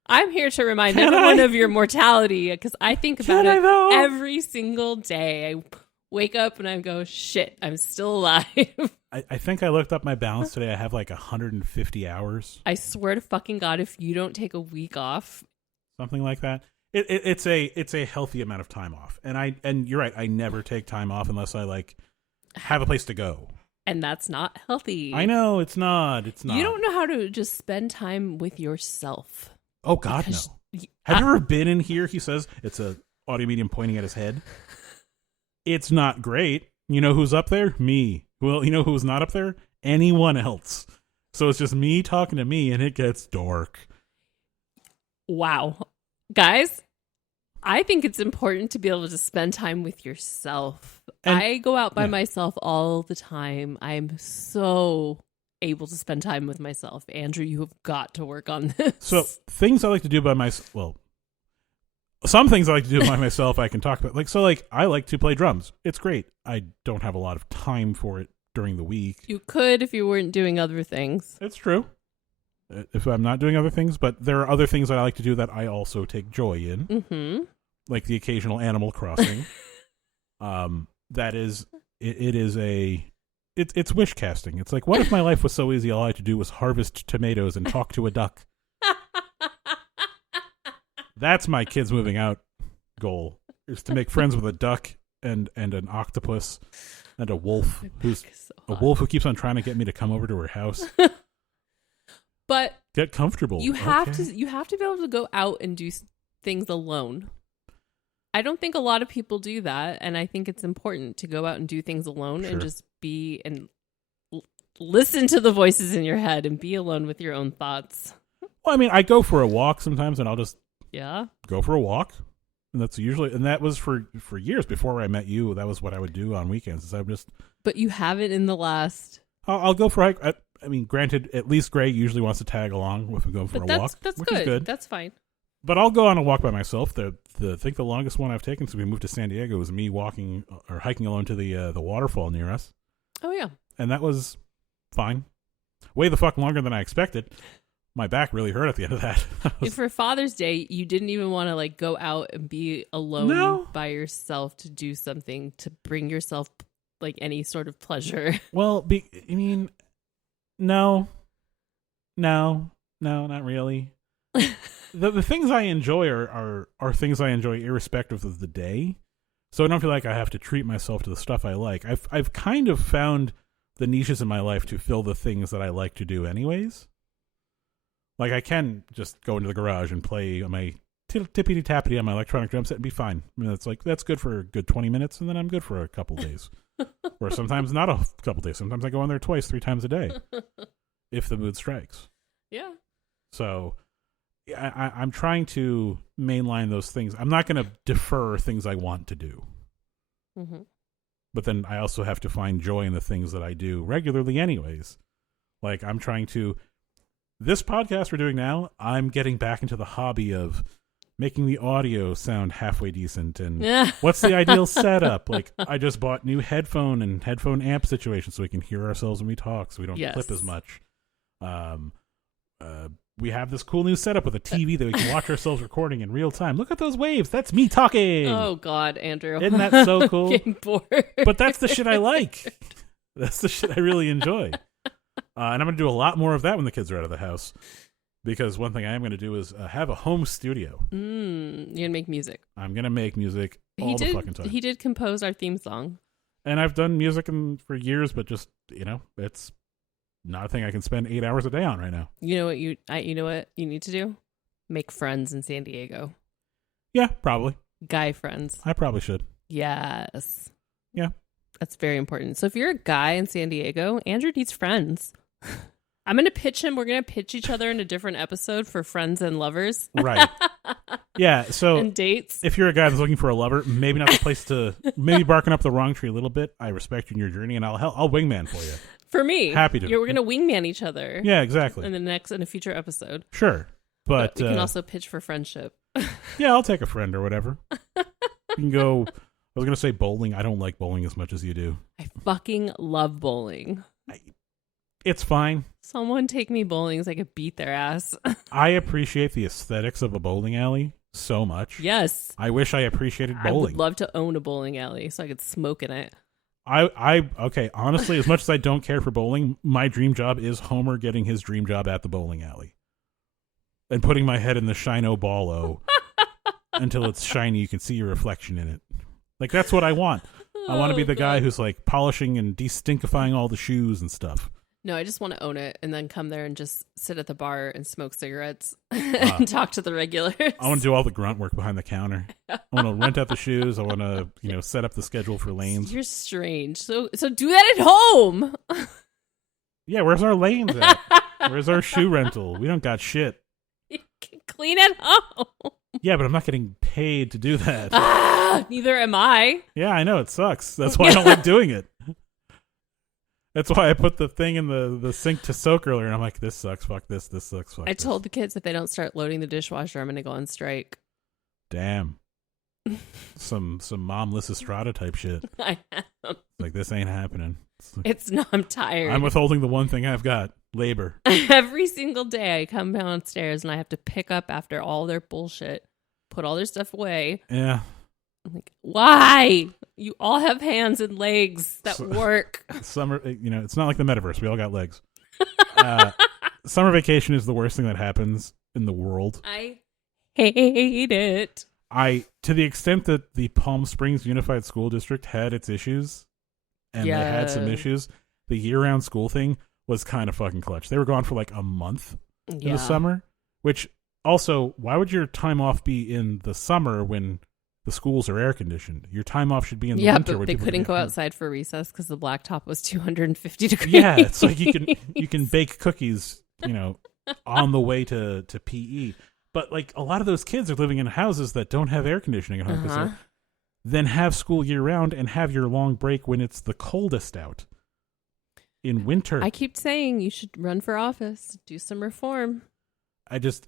I'm here to remind everyone of your mortality, because I think about it every single day. I wake up and I go, shit, I'm still alive. I think I looked up my balance today. I have like 150 hours. I swear to fucking God, if you don't take a week off. Something like that. It's a healthy amount of time off. And you're right, I never take time off unless I like have a place to go. And that's not healthy. I know, it's not. You don't know how to just spend time with yourself. Oh, God, no. Have you ever been in here? He says it's a audio medium pointing at his head. It's not great. You know who's up there? Me. Well, you know who's not up there? Anyone else. So it's just me talking to me, and it gets dark. Wow. Guys, I think it's important to be able to spend time with yourself. And, I go out by myself all the time. I'm so able to spend time with myself. Andrew, you have got to work on this. So things I like to do by myself, well, some things I like to do by myself I can talk about. Like I like to play drums. It's great. I don't have a lot of time for it during the week. You could if you weren't doing other things. It's true. If I'm not doing other things, but there are other things that I like to do that I also take joy in. Mm-hmm. Like the occasional Animal Crossing. That is, it's wish casting. It's like, what if my life was so easy all I had to do was harvest tomatoes and talk to a duck? That's my kids moving out goal, is to make friends with a duck and an octopus and a wolf a wolf who keeps on trying to get me to come over to her house. But get comfortable. You have to be able to go out and do things alone. I don't think a lot of people do that, and I think it's important to go out and do things alone and just be and listen to the voices in your head and be alone with your own thoughts. Well, I mean, I go for a walk sometimes, and I'll just go for a walk, and that's usually, and that was for years before I met you. That was what I would do on weekends. Is I just. But you haven't in the last. I'll go for a hike. I mean, granted, at least Greg usually wants to tag along with me going for a walk. That's which is good. That's fine. But I'll go on a walk by myself. I think the longest one I've taken since we moved to San Diego was me walking or hiking alone to the waterfall near us. Oh, yeah. And that was fine. Way the fuck longer than I expected. My back really hurt at the end of that. For Father's Day, you didn't even want to like go out and be alone by yourself to do something to bring yourself like any sort of pleasure. Well, I mean, no, not really. The things I enjoy are things I enjoy irrespective of the day. So I don't feel like I have to treat myself to the stuff I like. I've kind of found the niches in my life to fill the things that I like to do anyways. Like I can just go into the garage and play my tippity-tappity on my electronic drum set and be fine. I mean, that's good for a good 20 minutes, and then I'm good for a couple days. Or sometimes not a couple days. Sometimes I go on there 2-3 times a day if the mood strikes. Yeah. So I'm trying to mainline those things. I'm not going to defer things I want to do. Mm-hmm. But then I also have to find joy in the things that I do regularly anyways. Like I'm trying to... This podcast we're doing now, I'm getting back into the hobby of making the audio sound halfway decent and what's the ideal setup. Like I just bought new headphone and headphone amp situations so we can hear ourselves when we talk so we don't clip as much. We have this cool new setup with a TV that we can watch ourselves recording in real time. Look at those waves. That's me talking. Oh, God, Andrew. Isn't that so cool? Getting bored. But that's the shit I like. That's the shit I really enjoy. And I'm going to do a lot more of that when the kids are out of the house. Because one thing I am going to do is have a home studio. You're going to make music. I'm going to make music all the fucking time. He did compose our theme song. And I've done music for years, but just, it's not a thing I can spend 8 hours a day on right now. You know what you need to do? Make friends in San Diego. Yeah, probably. Guy friends. I probably should. Yes. Yeah. That's very important. So if you're a guy in San Diego, Andrew needs friends. I'm going to pitch him. We're going to pitch each other in a different episode for friends and lovers. Right. Yeah. So and dates. If you're a guy that's looking for a lover, maybe not the place to, maybe barking up the wrong tree a little bit. I respect you in your journey and I'll wingman for you. For me. Happy to. We're going to wingman each other. Yeah, exactly. In a future episode. Sure. But we can also pitch for friendship. Yeah, I'll take a friend or whatever. You can go, I was going to say bowling. I don't like bowling as much as you do. I fucking love bowling. It's fine. Someone take me bowling so I could beat their ass. I appreciate the aesthetics of a bowling alley so much. Yes. I wish I appreciated bowling. I would love to own a bowling alley so I could smoke in it. Okay, honestly, as much as I don't care for bowling, my dream job is Homer getting his dream job at the bowling alley. And putting my head in the Shino Ballo until it's shiny, you can see your reflection in it. Like, that's what I want. I want to be the guy who's, like, polishing and de-stinkifying all the shoes and stuff. No, I just want to own it and then come there and just sit at the bar and smoke cigarettes and talk to the regulars. I want to do all the grunt work behind the counter. I want to rent out the shoes. I want to, set up the schedule for lanes. You're strange. So do that at home. Yeah, where's our lanes at? Where's our shoe rental? We don't got shit. You can clean at home. Yeah, but I'm not getting paid to do that. Neither am I. Yeah, I know. It sucks. That's why I don't like doing it. That's why I put the thing in the sink to soak earlier, and I'm like, this sucks, fuck this sucks, fuck I this. told the kids if they don't start loading the dishwasher, I'm going to go on strike. Damn. Some Mom Lysistrata type shit. I am. Like, this ain't happening. It's not, I'm tired. I'm withholding the one thing I've got, labor. Every single day I come downstairs and I have to pick up after all their bullshit, put all their stuff away. Yeah. I'm like, why? You all have hands and legs that work. Summer, it's not like the metaverse. We all got legs. Summer vacation is the worst thing that happens in the world. I hate it. To the extent that the Palm Springs Unified School District had its issues, and they had some issues, the year-round school thing was kind of fucking clutch. They were gone for like a month in the summer, which also, why would your time off be in the summer when the schools are air conditioned? Your time off should be in the winter. Yeah, but they couldn't go outside for recess because the blacktop was 250 degrees. Yeah, it's like you can bake cookies, on the way to PE. But like a lot of those kids are living in houses that don't have air conditioning at home. So then have school year round and have your long break when it's the coldest out in winter. I keep saying you should run for office, do some reform. I just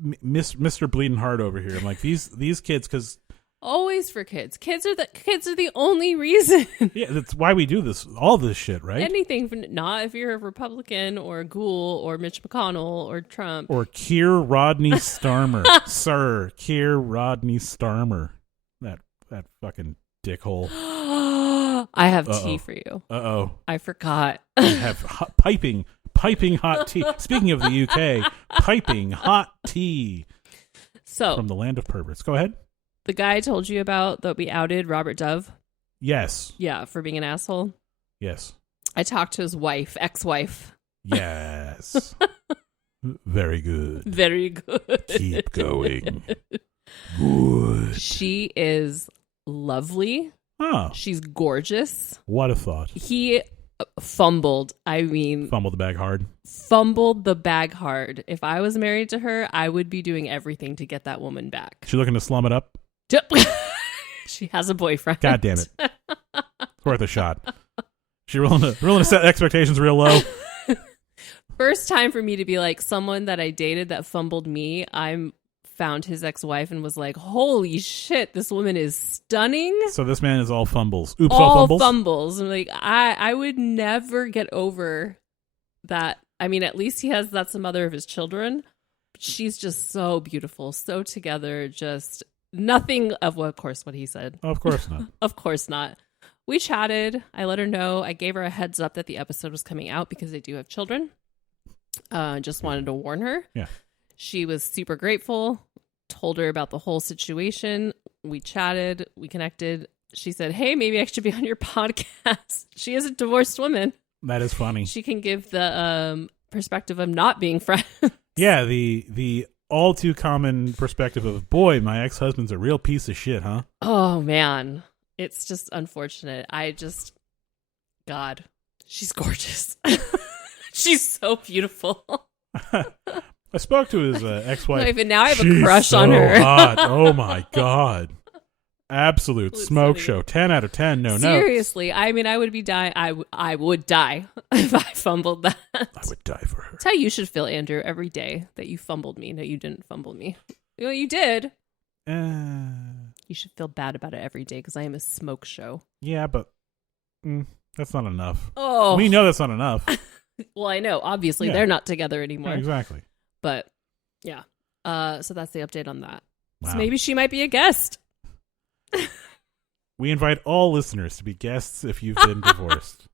Mr. Bleeding Heart over here. I'm like these kids because. Always for kids. Kids are the only reason. Yeah, that's why we do this. All this shit, right? Anything, not if you're a Republican or a Ghoul or Mitch McConnell or Trump or Keir Rodney Starmer, Sir Keir Rodney Starmer. That fucking dickhole. I have tea for you. I forgot. I have piping hot tea. Speaking of the UK, piping hot tea. So from the land of perverts. Go ahead. The guy I told you about that we outed, Robert Dove? Yes. Yeah, for being an asshole? Yes. I talked to his ex-wife. Yes. Very good. Very good. Keep going. Good. She is lovely. Oh. She's gorgeous. What a thought. He fumbled. Fumbled the bag hard. Fumbled the bag hard. If I was married to her, I would be doing everything to get that woman back. She looking to slum it up? She has a boyfriend. God damn it. It's worth a shot. She willing to set expectations real low. First time for me to be like, someone that I dated that fumbled me, I found his ex-wife and was like, holy shit, this woman is stunning. So this man is all fumbles. Oops, all fumbles? fumbles. I'm like, I would never get over that. I mean, at least that's the mother of his children. But she's just so beautiful, so together, just nothing of what he said. Of course not. Of course not. We chatted. I let her know. I gave her a heads up that the episode was coming out because they do have children. Just wanted to warn her. Yeah. She was super grateful. Told her about the whole situation. We chatted. We connected. She said, hey, maybe I should be on your podcast. She is a divorced woman. That is funny. She can give the perspective of not being friends. Yeah, the all too common perspective of, boy, my ex-husband's a real piece of shit, huh? Oh, man. It's just unfortunate. God, she's gorgeous. She's so beautiful. I spoke to his ex-wife. No, even now I have a crush on her. Hot. Oh, my God. Absolute smoke show. 10 out of 10. No, seriously, I mean, I would be dying. I would die if I fumbled that. I would die for her. That's how you should feel, Andrew, every day that you fumbled me. No, you didn't fumble me. You did. You should feel bad about it every day because I am a smoke show. Yeah, but that's not enough. Oh. We know that's not enough. Well, I know. Obviously, they're not together anymore. Yeah, exactly. But, yeah. So that's the update on that. Wow. So maybe she might be a guest. We invite all listeners to be guests if you've been divorced.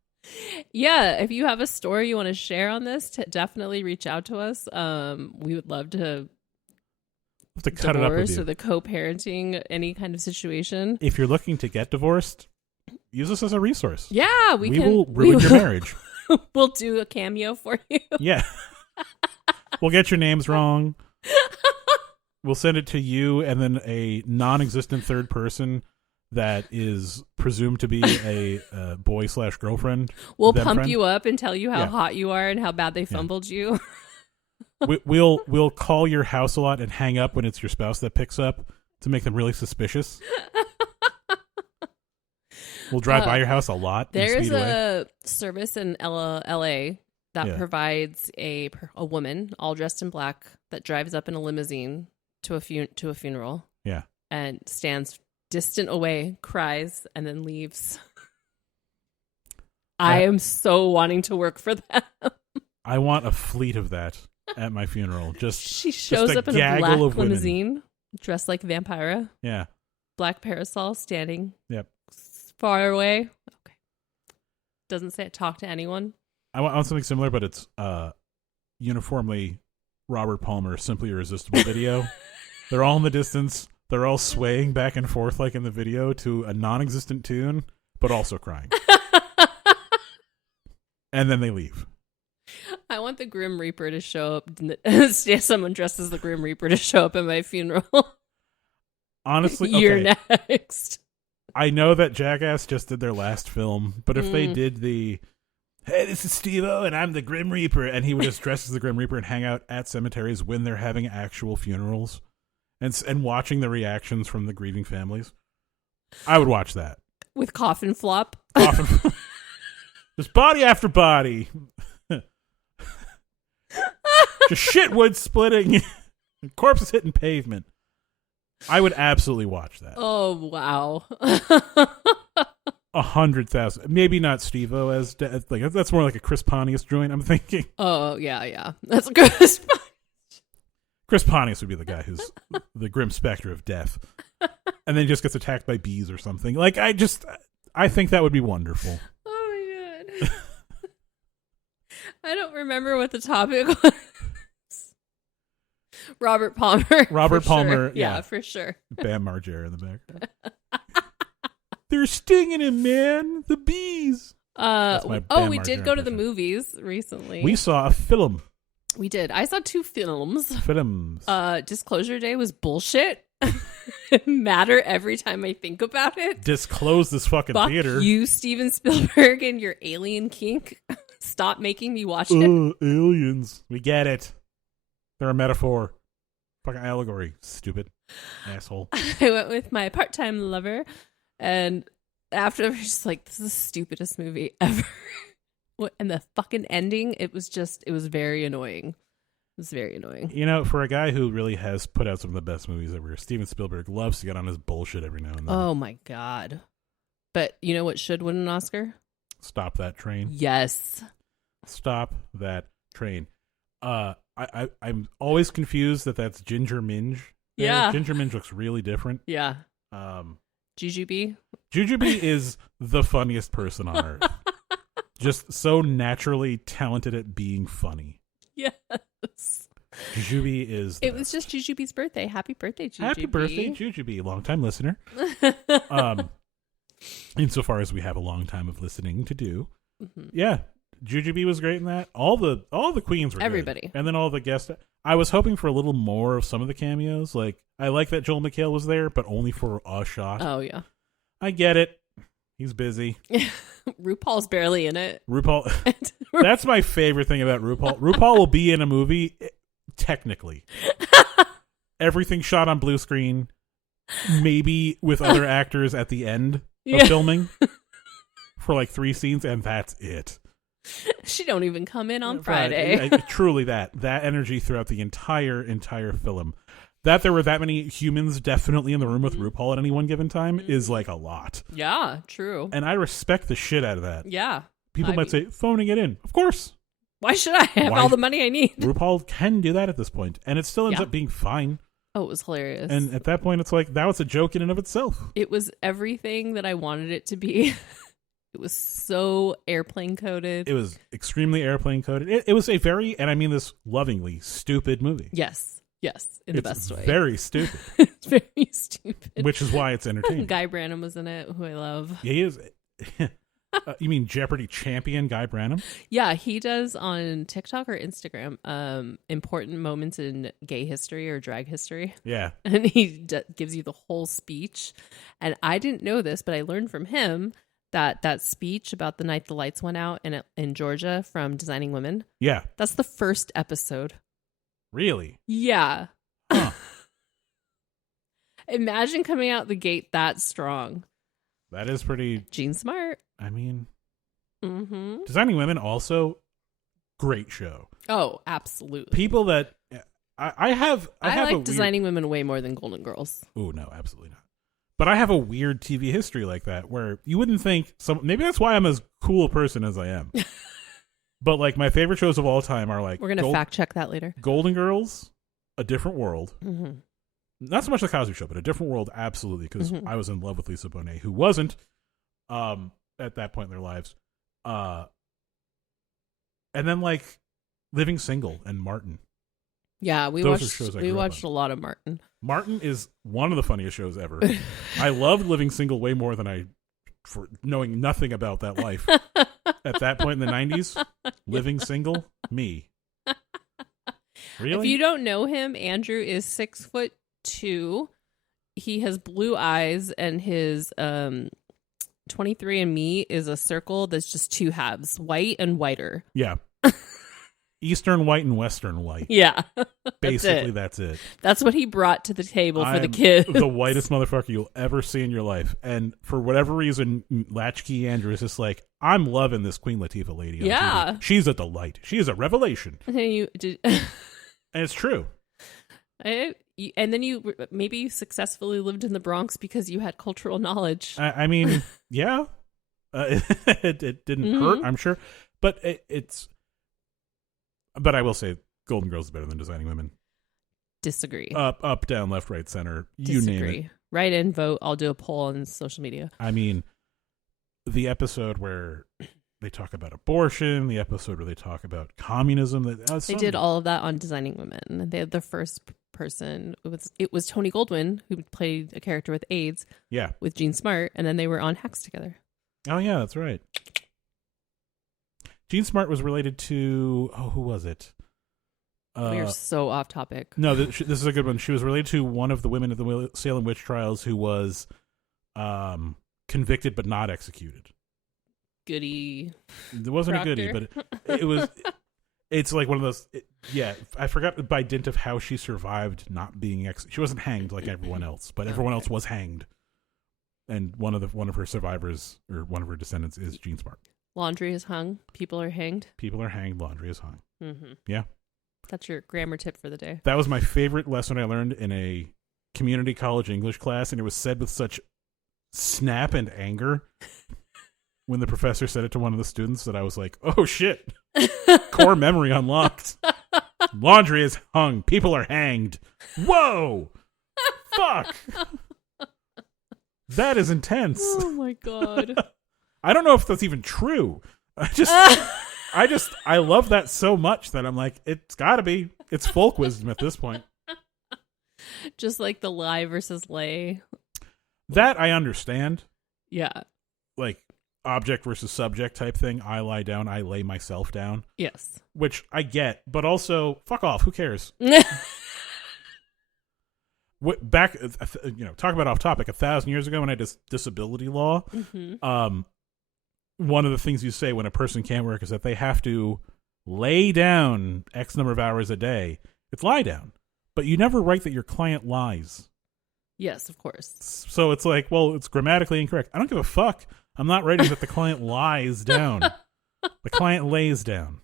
Yeah, if you have a story you want to share on this, definitely reach out to us. We would love to cut it up with you. Or the co-parenting, any kind of situation. If you're looking to get divorced, use us as a resource. Yeah, we will ruin your marriage. We'll do a cameo for you. Yeah. We'll get your names wrong. We'll send it to you and then a non-existent third person that is presumed to be a boy/girlfriend. We'll then pump friend. you up and tell you how Yeah. hot you are and how bad they fumbled you. We'll call your house a lot and hang up when it's your spouse that picks up to make them really suspicious. We'll drive by your house a lot. There's a service in LA that provides a woman all dressed in black that drives up in a limousine to a funeral. Yeah. And stands distant away, cries, and then leaves. I am so wanting to work for them. I want a fleet of that at my funeral. She shows just up in a black of limousine, dressed like Vampira. Yeah. Black parasol, standing. Yep. Far away. Okay. Doesn't say talk to anyone. I want something similar, but it's uniformly Robert Palmer, Simply Irresistible video. They're all in the distance. They're all swaying back and forth like in the video to a non-existent tune, but also crying. And then they leave. I want the Grim Reaper to show up. Someone dressed as the Grim Reaper to show up at my funeral. Honestly, you're next. I know that Jackass just did their last film, but if they did the, hey, this is Steve-O and I'm the Grim Reaper, and he would just dress as the Grim Reaper and hang out at cemeteries when they're having actual funerals and watching the reactions from the grieving families, I would watch that. With coffin flop? Just body after body. Just shit wood splitting. Corpses hitting pavement. I would absolutely watch that. Oh, wow. 100,000. Maybe not Steve-O as like that's more like a Chris Pontius joint, I'm thinking. Oh, yeah. That's good. Chris Pontius would be the guy who's the grim specter of death. And then he just gets attacked by bees or something. Like, I think that would be wonderful. Oh, my God. I don't remember what the topic was. Robert Palmer. Robert Palmer. Sure. Yeah, for sure. Bam Margera in the background. They're stinging him, man. The bees. We did go to the movies recently. We saw a film. We did. I saw 2 films. Films. Disclosure Day was bullshit. Matter every time I think about it. Disclose this fucking Fuck theater. You, Steven Spielberg, and your alien kink. Stop making me watch it. Aliens. We get it. They're a metaphor. Fucking allegory. Stupid asshole. I went with my part-time lover, and after, I was just like, this is the stupidest movie ever. And the fucking ending, it was very annoying. It was very annoying. You know, for a guy who really has put out some of the best movies ever, Steven Spielberg loves to get on his bullshit every now and then. Oh my God. But you know what should win an Oscar? Stop That Train. Yes. Stop That Train. I'm always confused that that's Ginger Minge. Yeah. Ginger Minge looks really different. Yeah. Jujubee? Jujubee is the funniest person on earth. Just so naturally talented at being funny. Yes. Jujubee is It was just Jujubee's birthday. Happy birthday, Jujubee. Happy birthday, Jujubee. Longtime listener. Insofar as we have a long time of listening to do. Mm-hmm. Yeah. Jujubee was great in that. All the queens were everybody good. And then all the guests. I was hoping for a little more of some of the cameos. Like, I like that Joel McHale was there, but only for a shot. Oh, yeah. I get it. He's busy. RuPaul's barely in it. RuPaul. That's my favorite thing about RuPaul. RuPaul will be in a movie, technically. Everything shot on blue screen, maybe with other actors at the end of filming for like 3 scenes, and that's it. She don't even come in on Friday. Truly that energy throughout the entire film. That there were that many humans definitely in the room with RuPaul at any one given time is like a lot. Yeah, true. And I respect the shit out of that. Yeah. People might say, phoning it in. Of course. Why should I have all the money I need? RuPaul can do that at this point, and it still ends up being fine. Oh, it was hilarious. And at that point, it's like, that was a joke in and of itself. It was everything that I wanted it to be. It was so airplane coded. It was extremely airplane coded. It was a very, and I mean this lovingly, stupid movie. Yes, in the best way. Very stupid. It's very stupid. Which is why it's entertaining. Guy Branum was in it, who I love. Yeah, he is. You mean Jeopardy champion Guy Branum? Yeah, he does on TikTok or Instagram important moments in gay history or drag history. Yeah. And he gives you the whole speech. And I didn't know this, but I learned from him that speech about the night the lights went out in Georgia from Designing Women. Yeah. That's the first episode. Really? Yeah. Huh. Imagine coming out the gate that strong. That is pretty... Gene Smart. I mean... Mm-hmm. Designing Women also... Great show. Oh, absolutely. People that... I like Designing Women way more than Golden Girls. Oh, no, absolutely not. But I have a weird TV history like that where you wouldn't think... Maybe that's why I'm as cool a person as I am. But like my favorite shows of all time are like... We're going to fact check that later. Golden Girls, A Different World. Mm-hmm. Not so much The Cosby Show, but A Different World, absolutely, because I was in love with Lisa Bonet, who wasn't at that point in their lives. And then like Living Single and Martin. Yeah, we watched a lot of Martin. Martin is one of the funniest shows ever. I loved Living Single way more than for knowing nothing about that life. At that point in the 90s, Living Single, me. Really? If you don't know him, Andrew is 6'2". He has blue eyes, and his 23andMe is a circle that's just two halves, white and whiter. Yeah. Eastern white and Western white. Yeah. Basically, that's it. That's what he brought to the table for the kids. The whitest motherfucker you'll ever see in your life. And for whatever reason, Latchkey Andrew is just like, I'm loving this Queen Latifah lady on TV. She's a delight. She is a revelation. And it's true. And then maybe you successfully lived in the Bronx because you had cultural knowledge. I mean, yeah. It didn't hurt, I'm sure. But But I will say Golden Girls is better than Designing Women. Disagree. Up, down, left, right, center. You Disagree. name it. Write in, vote. I'll do a poll on social media. I mean, the episode where they talk about abortion, the episode where they talk about communism. They did all of that on Designing Women. They had the first person. It was Tony Goldwyn who played a character with AIDS. Yeah. With Gene Smart, and then they were on Hacks together. Oh yeah, that's right. Gene Smart was related to who was it? We're so off topic. No, this is a good one. She was related to one of the women of the Salem witch trials who was convicted but not executed. Goody. It wasn't Proctor. a goody, but it was. It's like one of those. I forgot by dint of how she survived not being executed. She wasn't hanged like everyone else, but everyone else was hanged. And one of her survivors or one of her descendants is Gene Smart. Laundry is hung. People are hanged. People are hanged. Laundry is hung. Mm-hmm. Yeah. That's your grammar tip for the day. That was my favorite lesson I learned in a community college English class, and it was said with such snap and anger when the professor said it to one of the students that I was like, oh shit. Core memory unlocked. Laundry is hung. People are hanged. Whoa. Fuck. That is intense. Oh my god. I don't know if that's even true. I love that so much that I'm like, it's gotta be. It's folk wisdom at this point. Just like the lie versus lay. That I understand. Yeah. Like object versus subject type thing. I lie down, I lay myself down. Yes. Which I get, but also, fuck off. Who cares? Back, talk about off topic. 1,000 years ago when I did disability law, one of the things you say when a person can't work is that they have to lay down X number of hours a day. It's lie down. But you never write that your client lies. Yes, of course. So it's like, well, it's grammatically incorrect. I don't give a fuck. I'm not writing that the client lies down. The client lays down.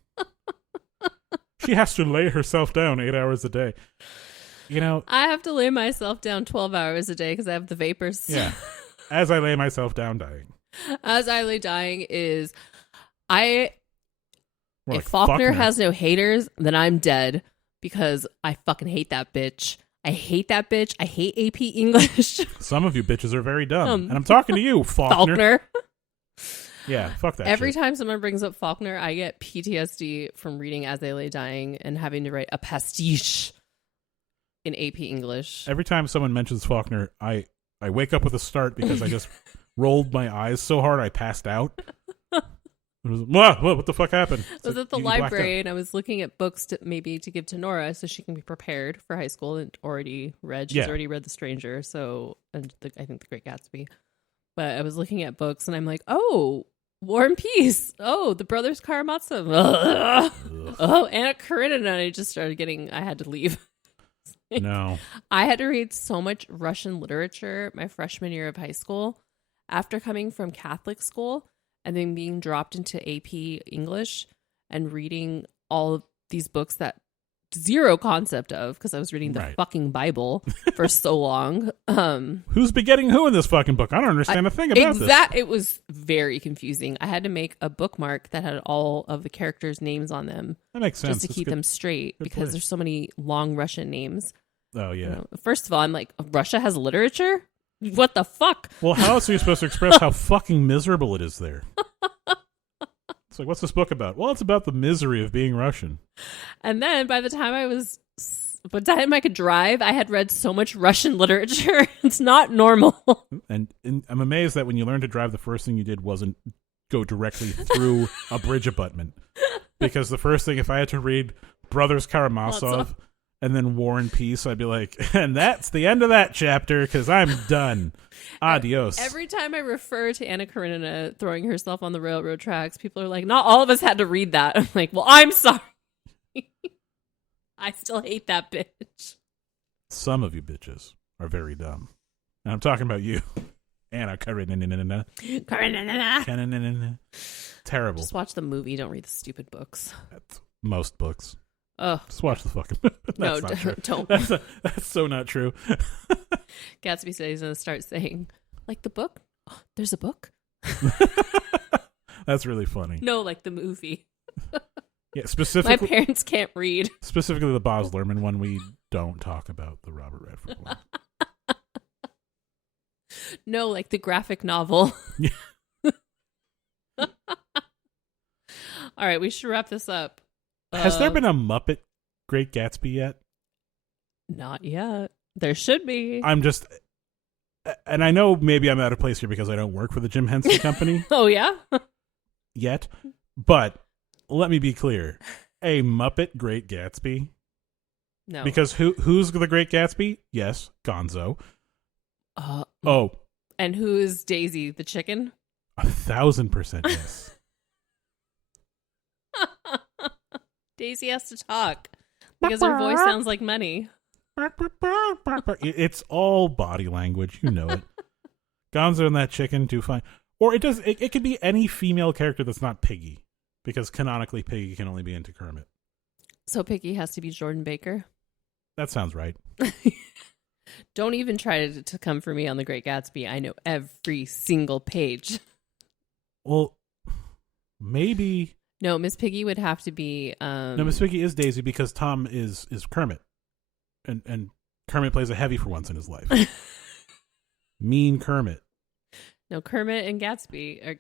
She has to lay herself down 8 hours a day. I have to lay myself down 12 hours a day because I have the vapors. Yeah. As I lay myself down dying. As I lay dying is if like Faulkner has no haters, then I'm dead because I fucking hate that bitch. I hate that bitch. I hate AP English. Some of you bitches are very dumb. And I'm talking to you, Faulkner. Yeah, fuck that Every shit. time someone brings up Faulkner, I get PTSD from reading As I Lay Dying and having to write a pastiche in AP English. Every time someone mentions Faulkner, I wake up with a start because I just rolled my eyes so hard I passed out. It was, what the fuck happened? I was at the library and I was looking at books to give to Nora so she can be prepared for high school and already read. She's already read The Stranger, and I think The Great Gatsby. But I was looking at books and I'm like, oh, War and Peace. Oh, The Brothers Karamazov. Oh, Anna Karenina. And I just started I had to leave. No. I had to read so much Russian literature my freshman year of high school after coming from Catholic school. And then being dropped into AP English and reading all of these books that zero concept of because I was reading the fucking Bible for so long. Who's begetting who in this fucking book? I don't understand a thing about this. It was very confusing. I had to make a bookmark that had all of the characters' names on them. That makes sense. Just to keep them straight because there's so many long Russian names. Oh, yeah. You know, first of all, I'm like, Russia has literature? What the fuck? Well, how else are you supposed to express how fucking miserable it is there? It's like, what's this book about? Well, it's about the misery of being Russian. And then by the time I could drive, I had read so much Russian literature. It's not normal. And I'm amazed that when you learned to drive, the first thing you did wasn't go directly through a bridge abutment. Because the first thing, if I had to read Brothers Karamazov and then War and Peace, I'd be like, and that's the end of that chapter because I'm done. Adios. Every time I refer to Anna Karenina throwing herself on the railroad tracks, people are like, not all of us had to read that. I'm like, well, I'm sorry. I still hate that bitch. Some of you bitches are very dumb. And I'm talking about you. Anna Karenina. Terrible. Just watch the movie. Don't read the stupid books. That's most books. Oh, just watch the fucking. No, don't. That's so not true. Gatsby said he's gonna start saying, like the book. Oh, there's a book. That's really funny. No, like the movie. Yeah, specifically. My parents can't read. Specifically, the Baz Luhrmann one. We don't talk about the Robert Redford one. No, like the graphic novel. Yeah. All right, we should wrap this up. Has there been a Muppet Great Gatsby yet? Not yet. There should be. I'm just, and I know maybe I'm out of place here because I don't work for the Jim Henson Company. Oh, yeah? Yet. But let me be clear. A Muppet Great Gatsby? No. Because who's the Great Gatsby? Yes, Gonzo. And who is Daisy, the chicken? 1,000% yes. Daisy has to talk because her voice sounds like money. It's all body language, you know it. Gonzo and that chicken do fine. Or it does. It could be any female character that's not Piggy, because canonically Piggy can only be into Kermit. So Piggy has to be Jordan Baker. That sounds right. Don't even try to come for me on The Great Gatsby. I know every single page. Well, maybe. No, Miss Piggy would have to be. No, Miss Piggy is Daisy because Tom is Kermit, and Kermit plays a heavy for once in his life. Mean Kermit. No, Kermit and Gatsby.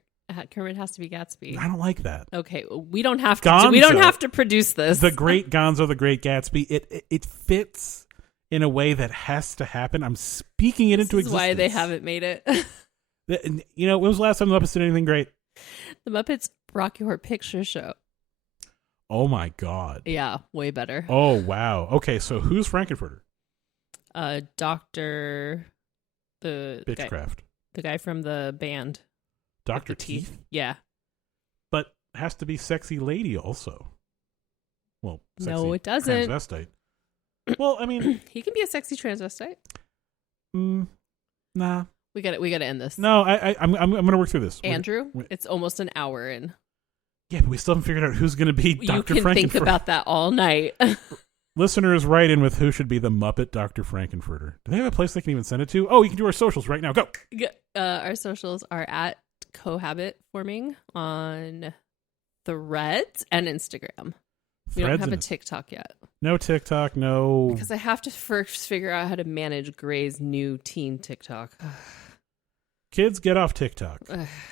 Kermit has to be Gatsby. I don't like that. Okay, we don't have to. We don't have to produce this. The Great Gonzo, the Great Gatsby. It fits in a way that has to happen. I'm speaking it into existence. This is why they haven't made it. You know, when was the last time the Muppets did anything great? The Muppets Rocky Horror Picture Show. Oh my God. Yeah, way better. Oh wow. Okay, so who's Frankenfurter? Dr. Bitchcraft. The guy from the band. Dr. Teeth? Yeah. But has to be sexy lady also. Well, sexy no, it doesn't. Transvestite. Well, I mean, he can be a sexy transvestite. Nah. We got to end this. No, I'm going to work through this. Andrew, it's almost an hour in. Yeah, but we still haven't figured out who's going to be Dr. Frankenfurter. You can think about that all night. Listeners, write in with who should be the Muppet Dr. Frankenfurter. Do they have a place they can even send it to? Oh, you can do our socials right now. Go. Our socials are at Cohabit Forming on Threads and Instagram. We don't have a TikTok yet. No TikTok, no. Because I have to first figure out how to manage Gray's new teen TikTok. Kids get off TikTok.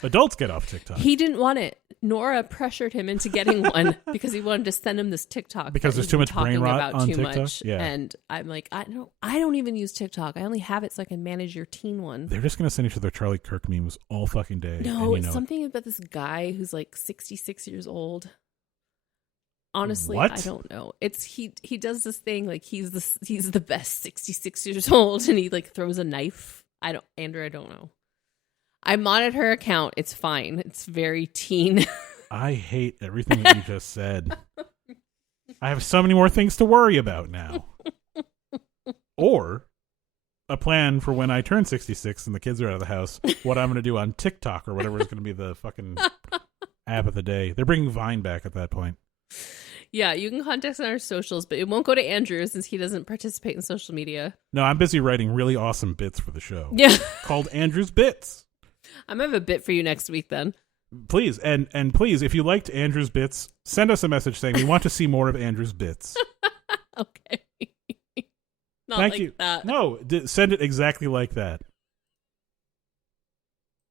Adults get off TikTok. He didn't want it. Nora pressured him into getting one because he wanted to send him this TikTok because there's too much brain rot on TikTok. Much. Yeah. And I'm like, I don't even use TikTok. I only have it so I can manage your teen one. They're just gonna send each other Charlie Kirk memes all fucking day. No, it's something about this guy who's like 66 years old. Honestly, what? I don't know. It's he does this thing like he's the best 66 years old, and he like throws a knife. Andrew, I don't know. I modded her account. It's fine. It's very teen. I hate everything that you just said. I have so many more things to worry about now. Or a plan for when I turn 66 and the kids are out of the house, what I'm going to do on TikTok or whatever is going to be the fucking app of the day. They're bringing Vine back at that point. Yeah, you can contact us on our socials, but it won't go to Andrew since he doesn't participate in social media. No, I'm busy writing really awesome bits for the show. Yeah. Called Andrew's Bits. I'm going to have a bit for you next week then. Please, and please, if you liked Andrew's Bits, send us a message saying we want to see more of Andrew's Bits. Okay. Not Thank like you. that. No, send it exactly like that.